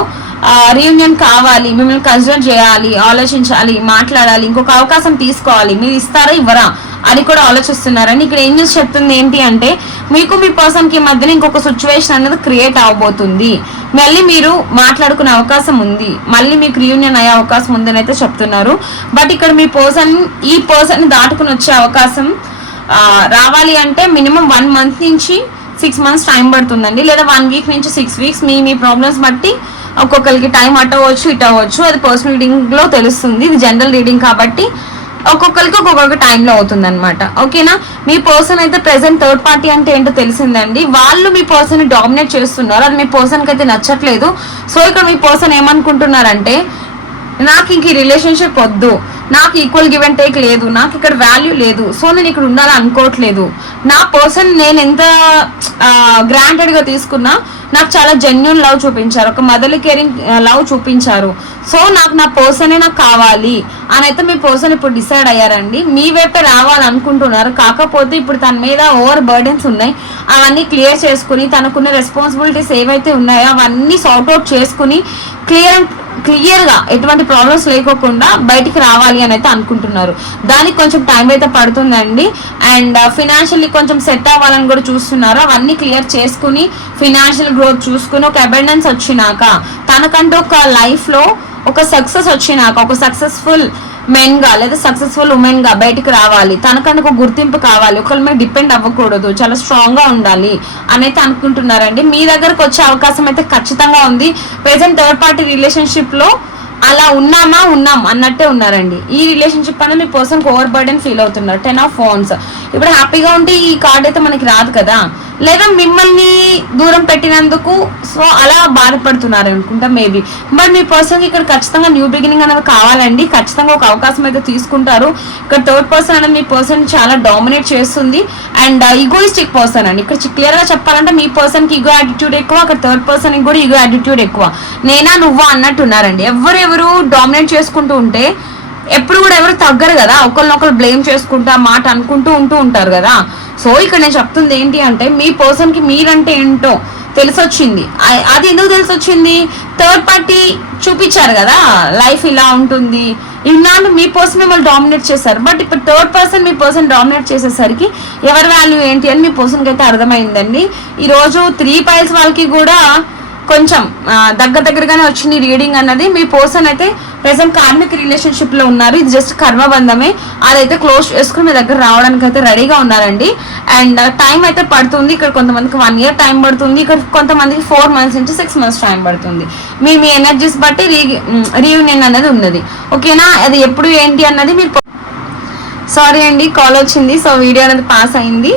రీయూనియన్ కావాలి, మిమ్మల్ని కన్సిడర్ చేయాలి, ఆలోచించాలి, మాట్లాడాలి, ఇంకొక అవకాశం తీసుకోవాలి. మీరు ఇస్తారా ఇవ్వరా అని కూడా ఆలోచిస్తున్నారని ఇక్కడ ఏం చేసి చెప్తుంది ఏంటి అంటే మీకు మీ పర్సన్కి మధ్యన ఇంకొక సిచ్యువేషన్ అనేది క్రియేట్ అవబోతుంది. మళ్ళీ మీరు మాట్లాడుకునే అవకాశం ఉంది, మళ్ళీ మీకు రీయూనియన్ అయ్యే అవకాశం ఉందని అయితే చెప్తున్నారు. బట్ ఇక్కడ మీ పర్సన్ ఈ పర్సన్ దాటుకుని వచ్చే అవకాశం రావాలి అంటే మినిమం 1 month నుంచి 6 months టైం పడుతుందండి, లేదా 1 week నుంచి 6 weeks. మీ ప్రాబ్లమ్స్ బట్టి ఒక్కొక్కరికి టైం అవ్వచ్చు ఇటు అవ్వచ్చు, అది పర్సనల్ రీడింగ్లో తెలుస్తుంది. ఇది జనరల్ రీడింగ్ కాబట్టి ఒక్కొక్కరికి ఒక్కొక్క టైంలో అవుతుంది అనమాట. ఓకేనా. మీ పర్సన్ అయితే ప్రెసెంట్ థర్డ్ పార్టీ అంటే ఏంటో తెలిసిందండి. వాళ్ళు మీ పర్సన్ డామినేట్ చేస్తున్నారు, అది మీ పర్సన్కి అయితే నచ్చట్లేదు. సో ఇక్కడ మీ పర్సన్ ఏమనుకుంటున్నారంటే నాకు ఇంక ఈ రిలేషన్షిప్ వద్దు, నాకు ఈక్వల్ గివ్ అండ్ టేక్ లేదు, నాకు ఇక్కడ వాల్యూ లేదు, సో నేను ఇక్కడ ఉండాలని అనుకోవట్లేదు. నా పర్సన్ నేను ఎంత గ్రాంటెడ్గా తీసుకున్నా నాకు చాలా జెన్యూన్ లవ్ చూపించారు, ఒక మదర్లీ కేరింగ్ లవ్ చూపించారు. సో నాకు నా పర్సనే నాకు కావాలి అని అయితే మీ పర్సన్ ఇప్పుడు డిసైడ్ అయ్యారండి. మీ వైపే రావాలనుకుంటున్నారు. కాకపోతే ఇప్పుడు తన మీద ఓవర్ బర్డెన్స్ ఉన్నాయి, అవన్నీ క్లియర్ చేసుకుని తనకున్న రెస్పాన్సిబిలిటీస్ ఏవైతే ఉన్నాయో అవన్నీ సార్ట్అవుట్ చేసుకుని క్లియర్గా ఎటువంటి ప్రాబ్లమ్స్ లేకోకుండా బయటికి రావాలి అని అయితే అనుకుంటున్నారు. దానికి కొంచెం టైం అయితే పడుతుందండి. అండ్ ఫినాన్షియల్లీ కొంచెం సెట్ అవ్వాలని కూడా చూస్తున్నారు. అవన్నీ క్లియర్ చేసుకుని ఫినాన్షియల్ గ్రోత్ చూసుకుని ఒక అబెండెన్స్ వచ్చినాక తనకంటూ ఒక లైఫ్లో ఒక సక్సెస్ వచ్చినాక ఒక సక్సెస్ఫుల్ మెన్గా లేదా సక్సెస్ఫుల్ ఉమెన్గా బయటికి రావాలి, తనకంటూ ఒక గుర్తింపు కావాలి, ఒకరి మీద డిపెండ్ అవ్వకూడదు, చాలా స్ట్రాంగ్గా ఉండాలి అని అయితే అనుకుంటున్నారండి. మీ దగ్గరకు వచ్చే అవకాశం అయితే ఖచ్చితంగా ఉంది. ప్రెసెంట్ థర్డ్ పార్టీ రిలేషన్షిప్లో అలా ఉన్నాం అన్నట్టే ఉన్నారండి. ఈ రిలేషన్షిప్ అనేది మీ పర్సన్కి ఓవర్ బర్డెన్ ఫీల్ అవుతున్నారు. 10 of Wands ఇప్పుడు హ్యాపీగా ఉంటే ఈ కార్డ్ అయితే మనకి రాదు కదా, లేదా మిమ్మల్ని దూరం పెట్టినందుకు సో అలా బాధపడుతున్నారు అనుకుంటా మేబీ. బట్ మీ పర్సన్కి ఇక్కడ ఖచ్చితంగా న్యూ బిగినింగ్ అనేది కావాలండి, ఖచ్చితంగా ఒక అవకాశం అయితే తీసుకుంటారు. ఇక్కడ థర్డ్ పర్సన్ అనేది మీ పర్సన్ చాలా డామినేట్ చేస్తుంది. అండ్ ఈగోయిస్టిక్ పర్సన్ అండి. ఇక్కడ క్లియర్గా చెప్పాలంటే మీ పర్సన్కి ఈగో యాటిట్యూడ్ ఎక్కువ, అక్కడ థర్డ్ పర్సన్కి కూడా ఈగో యాటిట్యూడ్ ఎక్కువ. నేనా నువ్వా అన్నట్టు ఉన్నారండి. ఎవరు డామినేట్ చేసుకుంటూ ఉంటే ఎప్పుడు కూడా ఎవరు తగ్గరు కదా, ఒకరినొకరు బ్లేమ్ చేసుకుంటూ మాట అనుకుంటూ ఉంటారు కదా. సో ఇక్కడ నేను చెప్తుంది ఏంటి అంటే మీ పర్సన్కి మీరంటే ఏంటో తెలిసొచ్చింది. అది ఎందుకు తెలిసొచ్చింది? థర్డ్ పార్టీ చూపించారు కదా లైఫ్ ఇలా ఉంటుంది, ఇన్నాళ్ళు మీ పర్సన్ మిమ్మల్ని డామినేట్ చేశారు. బట్ ఇప్పుడు థర్డ్ పర్సన్ మీ పర్సన్ డామినేట్ చేసేసరికి ఎవరి వాల్యూ ఏంటి అని మీ పర్సన్కి అయితే అర్థమైందండి. ఈరోజు 3 piles వాళ్ళకి కూడా కొంచెం దగ్గరగానే వచ్చింది రీడింగ్ అన్నది. మీ పర్సన్ అయితే ప్రెసెంట్ కార్మిక్ రిలేషన్షిప్లో ఉన్నారు. ఇది జస్ట్ కర్మబంధమే, అదైతే క్లోజ్ చేసుకుని మీ దగ్గర రావడానికి అయితే రెడీగా ఉన్నారండి. అండ్ టైం అయితే పడుతుంది. ఇక్కడ కొంతమందికి 1 year టైం పడుతుంది, ఇక్కడ కొంతమందికి 4 months నుంచి 6 months టైం పడుతుంది. మీ ఎనర్జీస్ బట్టి రీయూనియన్ అనేది ఉన్నది. ఓకేనా. అది ఎప్పుడు ఏంటి అన్నది మీరు సారీ అండి కాల్ వచ్చింది, సో వీడియో అనేది పాస్ అయింది.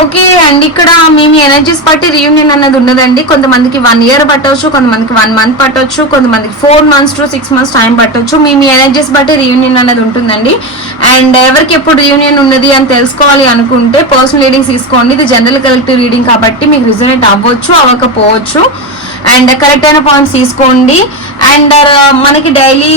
ఓకే అండ్ ఇక్కడ మీ ఎనర్జీస్ బట్టి రియూనియన్ అన్నది ఉన్నదండి. కొంతమందికి 1 year పట్టవచ్చు, కొంతమందికి 1 month పట్టవచ్చు, కొంతమందికి 4 months to 6 months టైం పట్టవచ్చు. మీ ఎనర్జీస్ బట్టి రియూనియన్ అనేది ఉంటుందండి. అండ్ ఎవరికి ఎప్పుడు రియూనియన్ ఉన్నది అని తెలుసుకోవాలి అనుకుంటే పర్సనల్ రీడింగ్స్ తీసుకోండి. ఇది జనరల్ కలెక్టివ్ రీడింగ్ కాబట్టి మీకు రిజనేట్ అవ్వచ్చు, అవ్వకపోవచ్చు. అండ్ కరెక్ట్ అయిన పాయింట్స్ తీసుకోండి. అండ్ మనకి డైలీ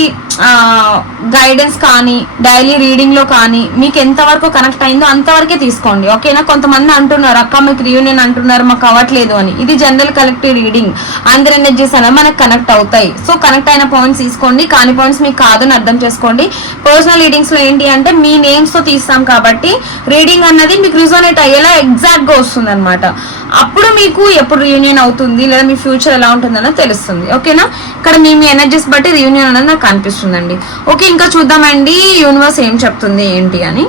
గైడెన్స్ కానీ డైలీ రీడింగ్లో కానీ మీకు ఎంతవరకు కనెక్ట్ అయిందో అంతవరకే తీసుకోండి. ఓకేనా? కొంతమంది అంటున్నారు అక్క మీకు రియూనియన్ అంటున్నారు మాకు అవ్వట్లేదు అని. ఇది జనరల్ కలెక్టివ్ రీడింగ్, అందరి ఎనర్జీస్ అనేవి మనకు కనెక్ట్ అవుతాయి. సో కనెక్ట్ అయిన పాయింట్స్ తీసుకోండి, కాని పాయింట్స్ మీకు కాదని అర్థం చేసుకోండి. పర్సనల్ రీడింగ్స్లో ఏంటి అంటే మీ నేమ్స్తో తీస్తాం కాబట్టి రీడింగ్ అన్నది మీకు రిజోనేట్ అయ్యేలా ఎగ్జాక్ట్గా వస్తుంది అనమాట. అప్పుడు మీకు ఎప్పుడు రియూనియన్ అవుతుంది లేదా మీ ఫ్యూచర్ ఎలా ఉంటుందన్నది తెలుస్తుంది. ఓకేనా? ఇక్కడ మీ ఎనర్జీస్ బట్టి రియూనియన్ అనేది నాకు కనిపిస్తుందండి. ఓకే, ఇంకా చూద్దామండి యూనివర్స్ ఏం చెప్తుంది ఏంటి అని.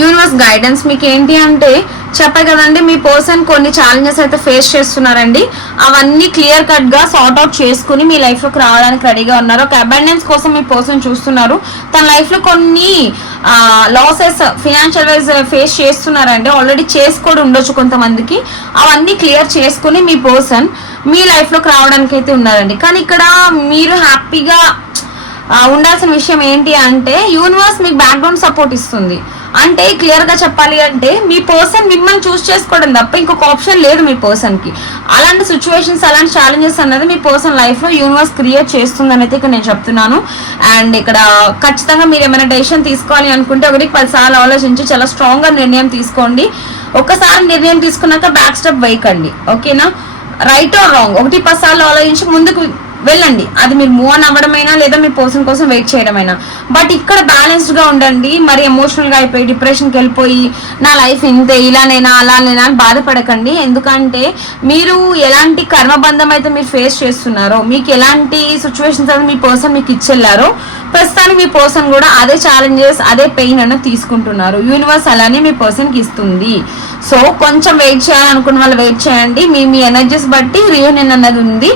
యూనివర్స్ గైడెన్స్ మీకు ఏంటి అంటే చెప్పే కదండి, మీ పర్సన్ కొన్ని ఛాలెంజెస్ అయితే ఫేస్ చేస్తున్నారండి. అవన్నీ క్లియర్ కట్ గా సార్ట్ అవుట్ చేసుకుని మీ లైఫ్ లోకి రావడానికి రెడీగా ఉన్నారు. ఒక అబండెన్స్ కోసం మీ పర్సన్ చూస్తున్నారు. తన లైఫ్ లో కొన్ని లాసెస్ ఫినాన్షియల్ వైజ్ ఫేస్ చేస్తున్నారండి. ఆల్రెడీ చేసి కూడా ఉండొచ్చు కొంతమందికి. అవన్నీ క్లియర్ చేసుకుని మీ పర్సన్ మీ లైఫ్ లోకి రావడానికి అయితే ఉన్నారండి. కానీ ఇక్కడ మీరు హ్యాపీగా ఉండాల్సిన విషయం ఏంటి అంటే యూనివర్స్ మీకు బ్యాక్గ్రౌండ్ సపోర్ట్ ఇస్తుంది. అంటే క్లియర్ గా చెప్పాలి అంటే మీ పర్సన్ మిమ్మల్ని చూస్ చేసుకోవడం తప్ప ఇంకొక ఆప్షన్ లేదు మీ పర్సన్ కి. అలాంటి సిచ్యువేషన్స్, అలాంటి ఛాలెంజెస్ అన్నది మీ పర్సన్ లైఫ్ లో యూనివర్స్ క్రియేట్ చేస్తుందని అయితే ఇక్కడ నేను చెప్తున్నాను. అండ్ ఇక్కడ ఖచ్చితంగా మీరు ఏమైనా డెసిషన్ తీసుకోవాలి అనుకుంటే 1-10 సార్లు ఆలోచించి చాలా స్ట్రాంగ్ గా నిర్ణయం తీసుకోండి. ఒకసారి నిర్ణయం తీసుకున్నాక బ్యాక్ స్టెప్ వేయకండి. ఓకేనా? రైట్ ఆర్ రాంగ్ 1-10 సార్లు ఆలోచించి ముందుకు వెళ్ళండి. అది మీరు మూవ్ ఆన్ అవ్వడమైనా లేదా మీ పర్సన్ కోసం వెయిట్ చేయడమైనా. బట్ ఇక్కడ బ్యాలెన్స్డ్ గా ఉండండి. మరి ఎమోషనల్ గా అయిపోయి డిప్రెషన్కి వెళ్ళిపోయి నా లైఫ్ ఇంతే ఇలానేనా అలానేనా అని బాధపడకండి. ఎందుకంటే మీరు ఎలాంటి కర్మబంధం అయితే మీరు ఫేస్ చేస్తున్నారో, మీకు ఎలాంటి సిచ్యువేషన్స్ అయితే మీ పర్సన్ మీకు ఇచ్చెళ్ళారో, ప్రస్తుతానికి మీ పర్సన్ కూడా అదే ఛాలెంజెస్ అదే పెయిన్ అనేది తీసుకుంటున్నారు. యూనివర్స్ అలానే మీ పర్సన్కి ఇస్తుంది. సో కొంచెం వెయిట్ చేయాలనుకున్న వాళ్ళు వెయిట్ చేయండి. మీ ఎనర్జీస్ బట్టి రియూనియన్ అన్నది ఉంది.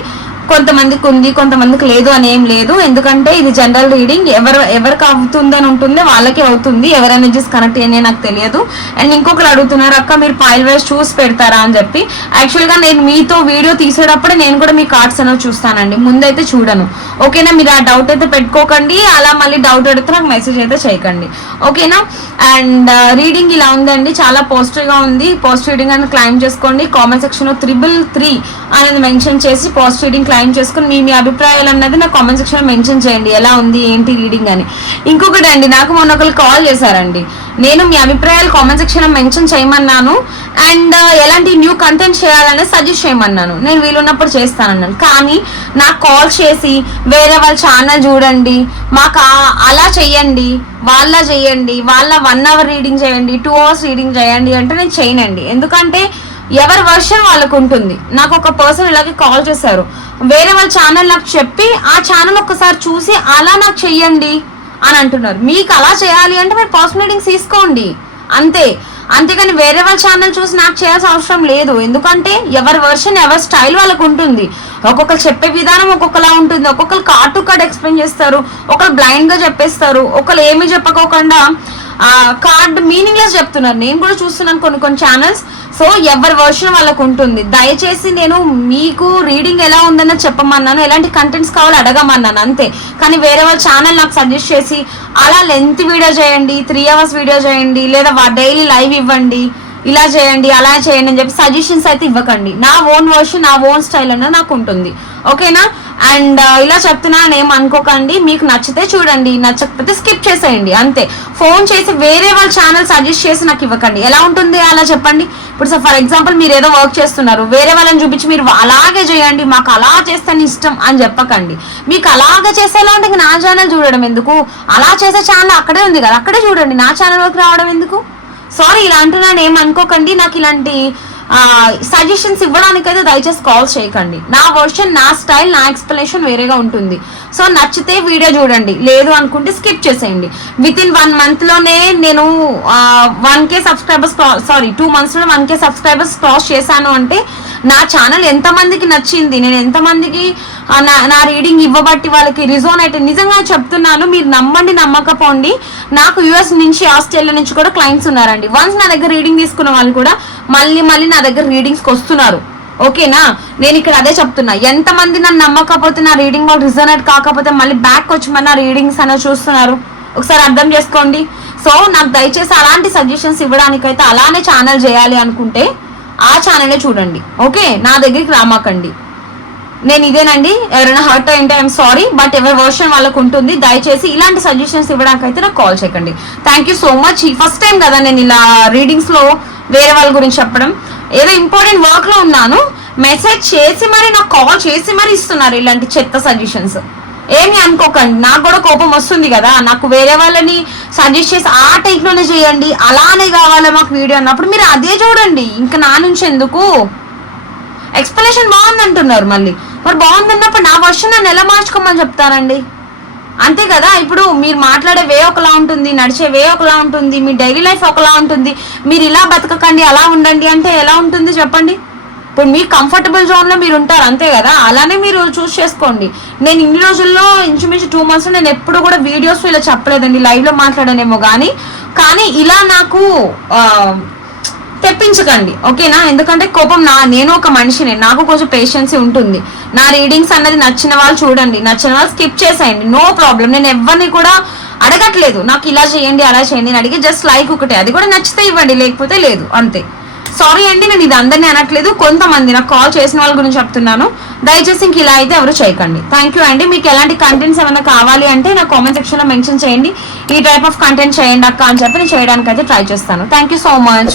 కొంతమందికి ఉంది, కొంతమందికి లేదు అని ఏం లేదు. ఎందుకంటే ఇది జనరల్ రీడింగ్. ఎవరికి అవుతుందని ఉంటుంది వాళ్ళకే అవుతుంది. ఎవరి ఎనర్జీస్ కనెక్ట్ అయ్యాయో నాకు తెలియదు. అండ్ ఇంకొకరు అడుగుతున్నారు అక్క మీరు పైల్ వైజ్ చూసి పెడతారా అని చెప్పి. యాక్చువల్గా నేను మీతో వీడియో తీసేటప్పుడే నేను కూడా మీ కార్డ్స్ అనేవి చూస్తానండి, ముందైతే చూడను. ఓకేనా? మీరు ఆ డౌట్ అయితే పెట్టుకోకండి. అలా మళ్ళీ డౌట్ అడిగితే నాకు మెసేజ్ అయితే చేయకండి. ఓకేనా? అండ్ రీడింగ్ ఇలా ఉందండి, చాలా పాజిటివ్ గా ఉంది. పాజిటివ్ రీడింగ్ అనేది క్లైమ్ చేసుకోండి. కామెంట్ సెక్షన్ లో 333 అనేది మెన్షన్ చేసి పాజిటివ్ రీడింగ్ క్లైమ్ చేసుకుని మీ అభిప్రాయాలు అన్నది నా కామెంట్ సెక్షన్ లో మెన్షన్ చేయండి. ఎలా ఉంది ఏంటి రీడింగ్ అని. ఇంకొకటి అండి, నాకు మొన్న ఒకరు కాల్ చేశారండి. నేను మీ అభిప్రాయాలు కామెంట్ సెక్షన్ లో మెన్షన్ చేయమన్నాను. అండ్ ఎలాంటి న్యూ కంటెంట్ చేయాలనేది సజెస్ట్ చేయమన్నాను. నేను వీలున్నప్పుడు చేస్తానన్నాను. కానీ నాకు కాల్ చేసి వేరే వాళ్ళ ఛానల్ చూడండి, మాకు అలా చెయ్యండి, వాళ్ళ చేయండి, వాళ్ళ 1 hour రీడింగ్ చేయండి, 2 hours రీడింగ్ చేయండి అంటే నేను చేయనండి. ఎందుకంటే ఎవరి వర్షన్ వాళ్ళకు ఉంటుంది. నాకు ఒక పర్సన్ ఇలాగే కాల్ చేశారు. వేరే వాళ్ళ ఛానల్ నాకు చెప్పి ఆ ఛానల్ ఒక్కసారి చూసి అలా నాకు చెయ్యండి అని అంటున్నారు. మీకు అలా చేయాలి అంటే మీరు పర్సనల్ రీడింగ్స్ తీసుకోండి అంతే. అంతేగాని వేరే వాళ్ళ ఛానల్ చూసి నాకు చేయాల్సిన అవసరం లేదు. ఎందుకంటే ఎవరి వర్షన్ ఎవరి స్టైల్ వాళ్ళకు ఉంటుంది. ఒక్కొక్కరు చెప్పే విధానం ఒక్కొక్కలా ఉంటుంది. ఒక్కొక్కరు కార్డ్ టు కార్డ్ ఎక్స్ప్లెయిన్ చేస్తారు, ఒకరు బ్లైండ్ గా చెప్పేస్తారు, ఒకరు ఏమి చెప్పకోకుండా కార్డ్ మీనింగ్లెస్ చెప్తున్నారు. నేను కూడా చూస్తున్నాను కొన్ని ఛానల్స్. సో ఎవరి వర్షన్ వాళ్ళకు ఉంటుంది. దయచేసి నేను మీకు రీడింగ్ ఎలా ఉందన్నది చెప్పమన్నాను, ఎలాంటి కంటెంట్స్ కావాలో అడగమన్నాను అంతే. కానీ వేరే వాళ్ళ ఛానల్ నాకు సజెస్ట్ చేసి అలా లెంత్ వీడియో చేయండి, 3 hours వీడియో చేయండి, లేదా డైలీ లైవ్ ఇవ్వండి, ఇలా చేయండి అలా చేయండి అని చెప్పి సజెషన్స్ అయితే ఇవ్వకండి. నా ఓన్ వర్షన్ నా ఓన్ స్టైల్ అన్నది నాకు ఉంటుంది. ఓకేనా? అండ్ ఇలా చెప్తున్నాను ఏం అనుకోకండి. మీకు నచ్చితే చూడండి, నచ్చకపోతే స్కిప్ చేసేయండి అంతే. ఫోన్ చేసి వేరే వాళ్ళ ఛానల్ సజెస్ట్ చేసి నాకు ఇవ్వకండి. ఎలా ఉంటుంది అలా చెప్పండి. ఇప్పుడు ఫర్ ఎగ్జాంపుల్ మీరు ఏదో వర్క్ చేస్తున్నారు, వేరే వాళ్ళని చూపించి మీరు అలాగే చేయండి, మాకు అలా చేస్తాను ఇష్టం అని చెప్పకండి. మీకు అలాగే చేసేలా ఉంటే నా ఛానల్ చూడడం ఎందుకు? అలా చేసే ఛానల్ అక్కడే ఉంది కదా, అక్కడే చూడండి. నా ఛానల్ వరకు రావడం ఎందుకు? సారీ ఇలా అంటున్నాను ఏం అనుకోకండి. నాకు ఇలాంటి సజెషన్స్ ఇవ్వడానికైతే దయచేసి కాల్ చేయకండి. నా వర్షన్ నా స్టైల్ నా ఎక్స్ప్లెనేషన్ వేరేగా ఉంటుంది. సో నచ్చితే వీడియో చూడండి, లేదు అనుకుంటే స్కిప్ చేసేయండి. విత్ ఇన్ 1 monthలోనే నేను 1K subscribers 2 monthsలో 1K subscribers cross చేశాను అంటే నా ఛానల్ ఎంతమందికి నచ్చింది, నేను ఎంతమందికి నా రీడింగ్ ఇవ్వబట్టి వాళ్ళకి రిజోన్ అయితే నిజంగా చెప్తున్నాను. మీరు నమ్మండి నమ్మకపోండి, నాకు US నుంచి ఆస్ట్రేలియా నుంచి కూడా క్లయింట్స్ ఉన్నారండి. వన్స్ నా దగ్గర రీడింగ్ తీసుకున్న వాళ్ళు కూడా మళ్ళీ నా దగ్గర రీడింగ్స్కి వస్తున్నారు. ఓకేనా, నేను ఇక్కడ అదే చెప్తున్నా. ఎంతమంది నన్ను నమ్మకపోతే, నా రీడింగ్ వాళ్ళు రిజోనేట్ కాకపోతే మళ్ళీ బ్యాక్ వచ్చి మన రీడింగ్స్ అనేది చూస్తున్నారు, ఒకసారి అర్థం చేసుకోండి. సో నాకు దయచేసి అలాంటి సజెషన్స్ ఇవ్వడానికైతే అలానే ఛానల్ చేయాలి అనుకుంటే ఆ ఛానలే చూడండి. ఓకే, నా దగ్గరికి రామాకండి. నేను ఇదేనండి, ఎవరైనా హర్ట్ అయింటే ఐఎమ్ సారీ, బట్ ఎవరి వర్షన్ వాళ్ళకు ఉంటుంది. దయచేసి ఇలాంటి సజెషన్స్ ఇవ్వడానికి అయితే నాకు కాల్ చేయకండి. Thank you so much. ఈ ఫస్ట్ టైం కదా నేను ఇలా రీడింగ్స్లో వేరే వాళ్ళ గురించి చెప్పడం. ఏదో ఇంపార్టెంట్ వర్క్లో ఉన్నాను, మెసేజ్ చేసి మరి నాకు కాల్ చేసి మరి ఇస్తున్నారు ఇలాంటి చెత్త సజెషన్స్. ఏమి అనుకోకండి, నాకు కూడా కోపం వస్తుంది కదా. నాకు వేరే వాళ్ళని సజెస్ట్ చేసి ఆ టైప్లోనే చేయండి, అలానే కావాలా మాకు వీడియో అన్నప్పుడు మీరు అదే చూడండి. ఇంకా నా నుంచి ఎందుకు ఎక్స్ప్లెనేషన్ బాగుంది అంటున్నారు మళ్ళీ. మరి బాగుందన్నప్పుడు నా వర్షన్ నన్ను ఎలా మార్చుకోమని చెప్తారండి? అంతే కదా. ఇప్పుడు మీరు మాట్లాడే వే ఒకలా ఉంటుంది, నడిచే వే ఒకలా ఉంటుంది, మీ డైలీ లైఫ్ ఒకలా ఉంటుంది. మీరు ఇలా బతకకండి అలా ఉండండి అంటే ఎలా ఉంటుంది చెప్పండి? ఇప్పుడు మీ కంఫర్టబుల్ జోన్లో మీరు ఉంటారు, అంతే కదా. అలానే మీరు చూస్ చేసుకోండి. నేను ఇన్ని రోజుల్లో ఇంచుమించు 2 months నేను ఎప్పుడు కూడా వీడియోస్లో ఇలా చెప్పలేదండి, లైవ్లో మాట్లాడానేమో కానీ ఇలా నాకు తెప్పించకండి. ఓకేనా, ఎందుకంటే కోపం నేను ఒక మనిషిని, నాకు కొంచెం పేషెన్సీ ఉంటుంది. నా రీడింగ్స్ అన్నది నచ్చిన వాళ్ళు చూడండి, నచ్చిన వాళ్ళు స్కిప్ చేసేయండి, నో ప్రాబ్లం. నేను ఎవరిని కూడా అడగట్లేదు నాకు ఇలా చేయండి అలా చేయండి అని అడిగి జస్ట్ లైక్ ఒకటే, అది కూడా నచ్చితే ఇవ్వండి లేకపోతే లేదు, అంతే. సారీ అండి, నేను ఇది అందరినీ అనట్లేదు, కొంతమంది నాకు కాల్ చేసిన వాళ్ళ గురించి చెప్తున్నాను. దయచేసి ఇంక ఇలా అయితే ఎవరు చేయకండి. థ్యాంక్ యూ అండి. మీకు ఎలాంటి కంటెంట్స్ ఏమైనా కావాలి అంటే నా కామెంట్ సెక్షన్లో మెన్షన్ చేయండి, ఈ టైప్ ఆఫ్ కంటెంట్ చేయండి అక్క అని చెప్పి నేను చేయడానికి అయితే ట్రై చేస్తాను. Thank you so much.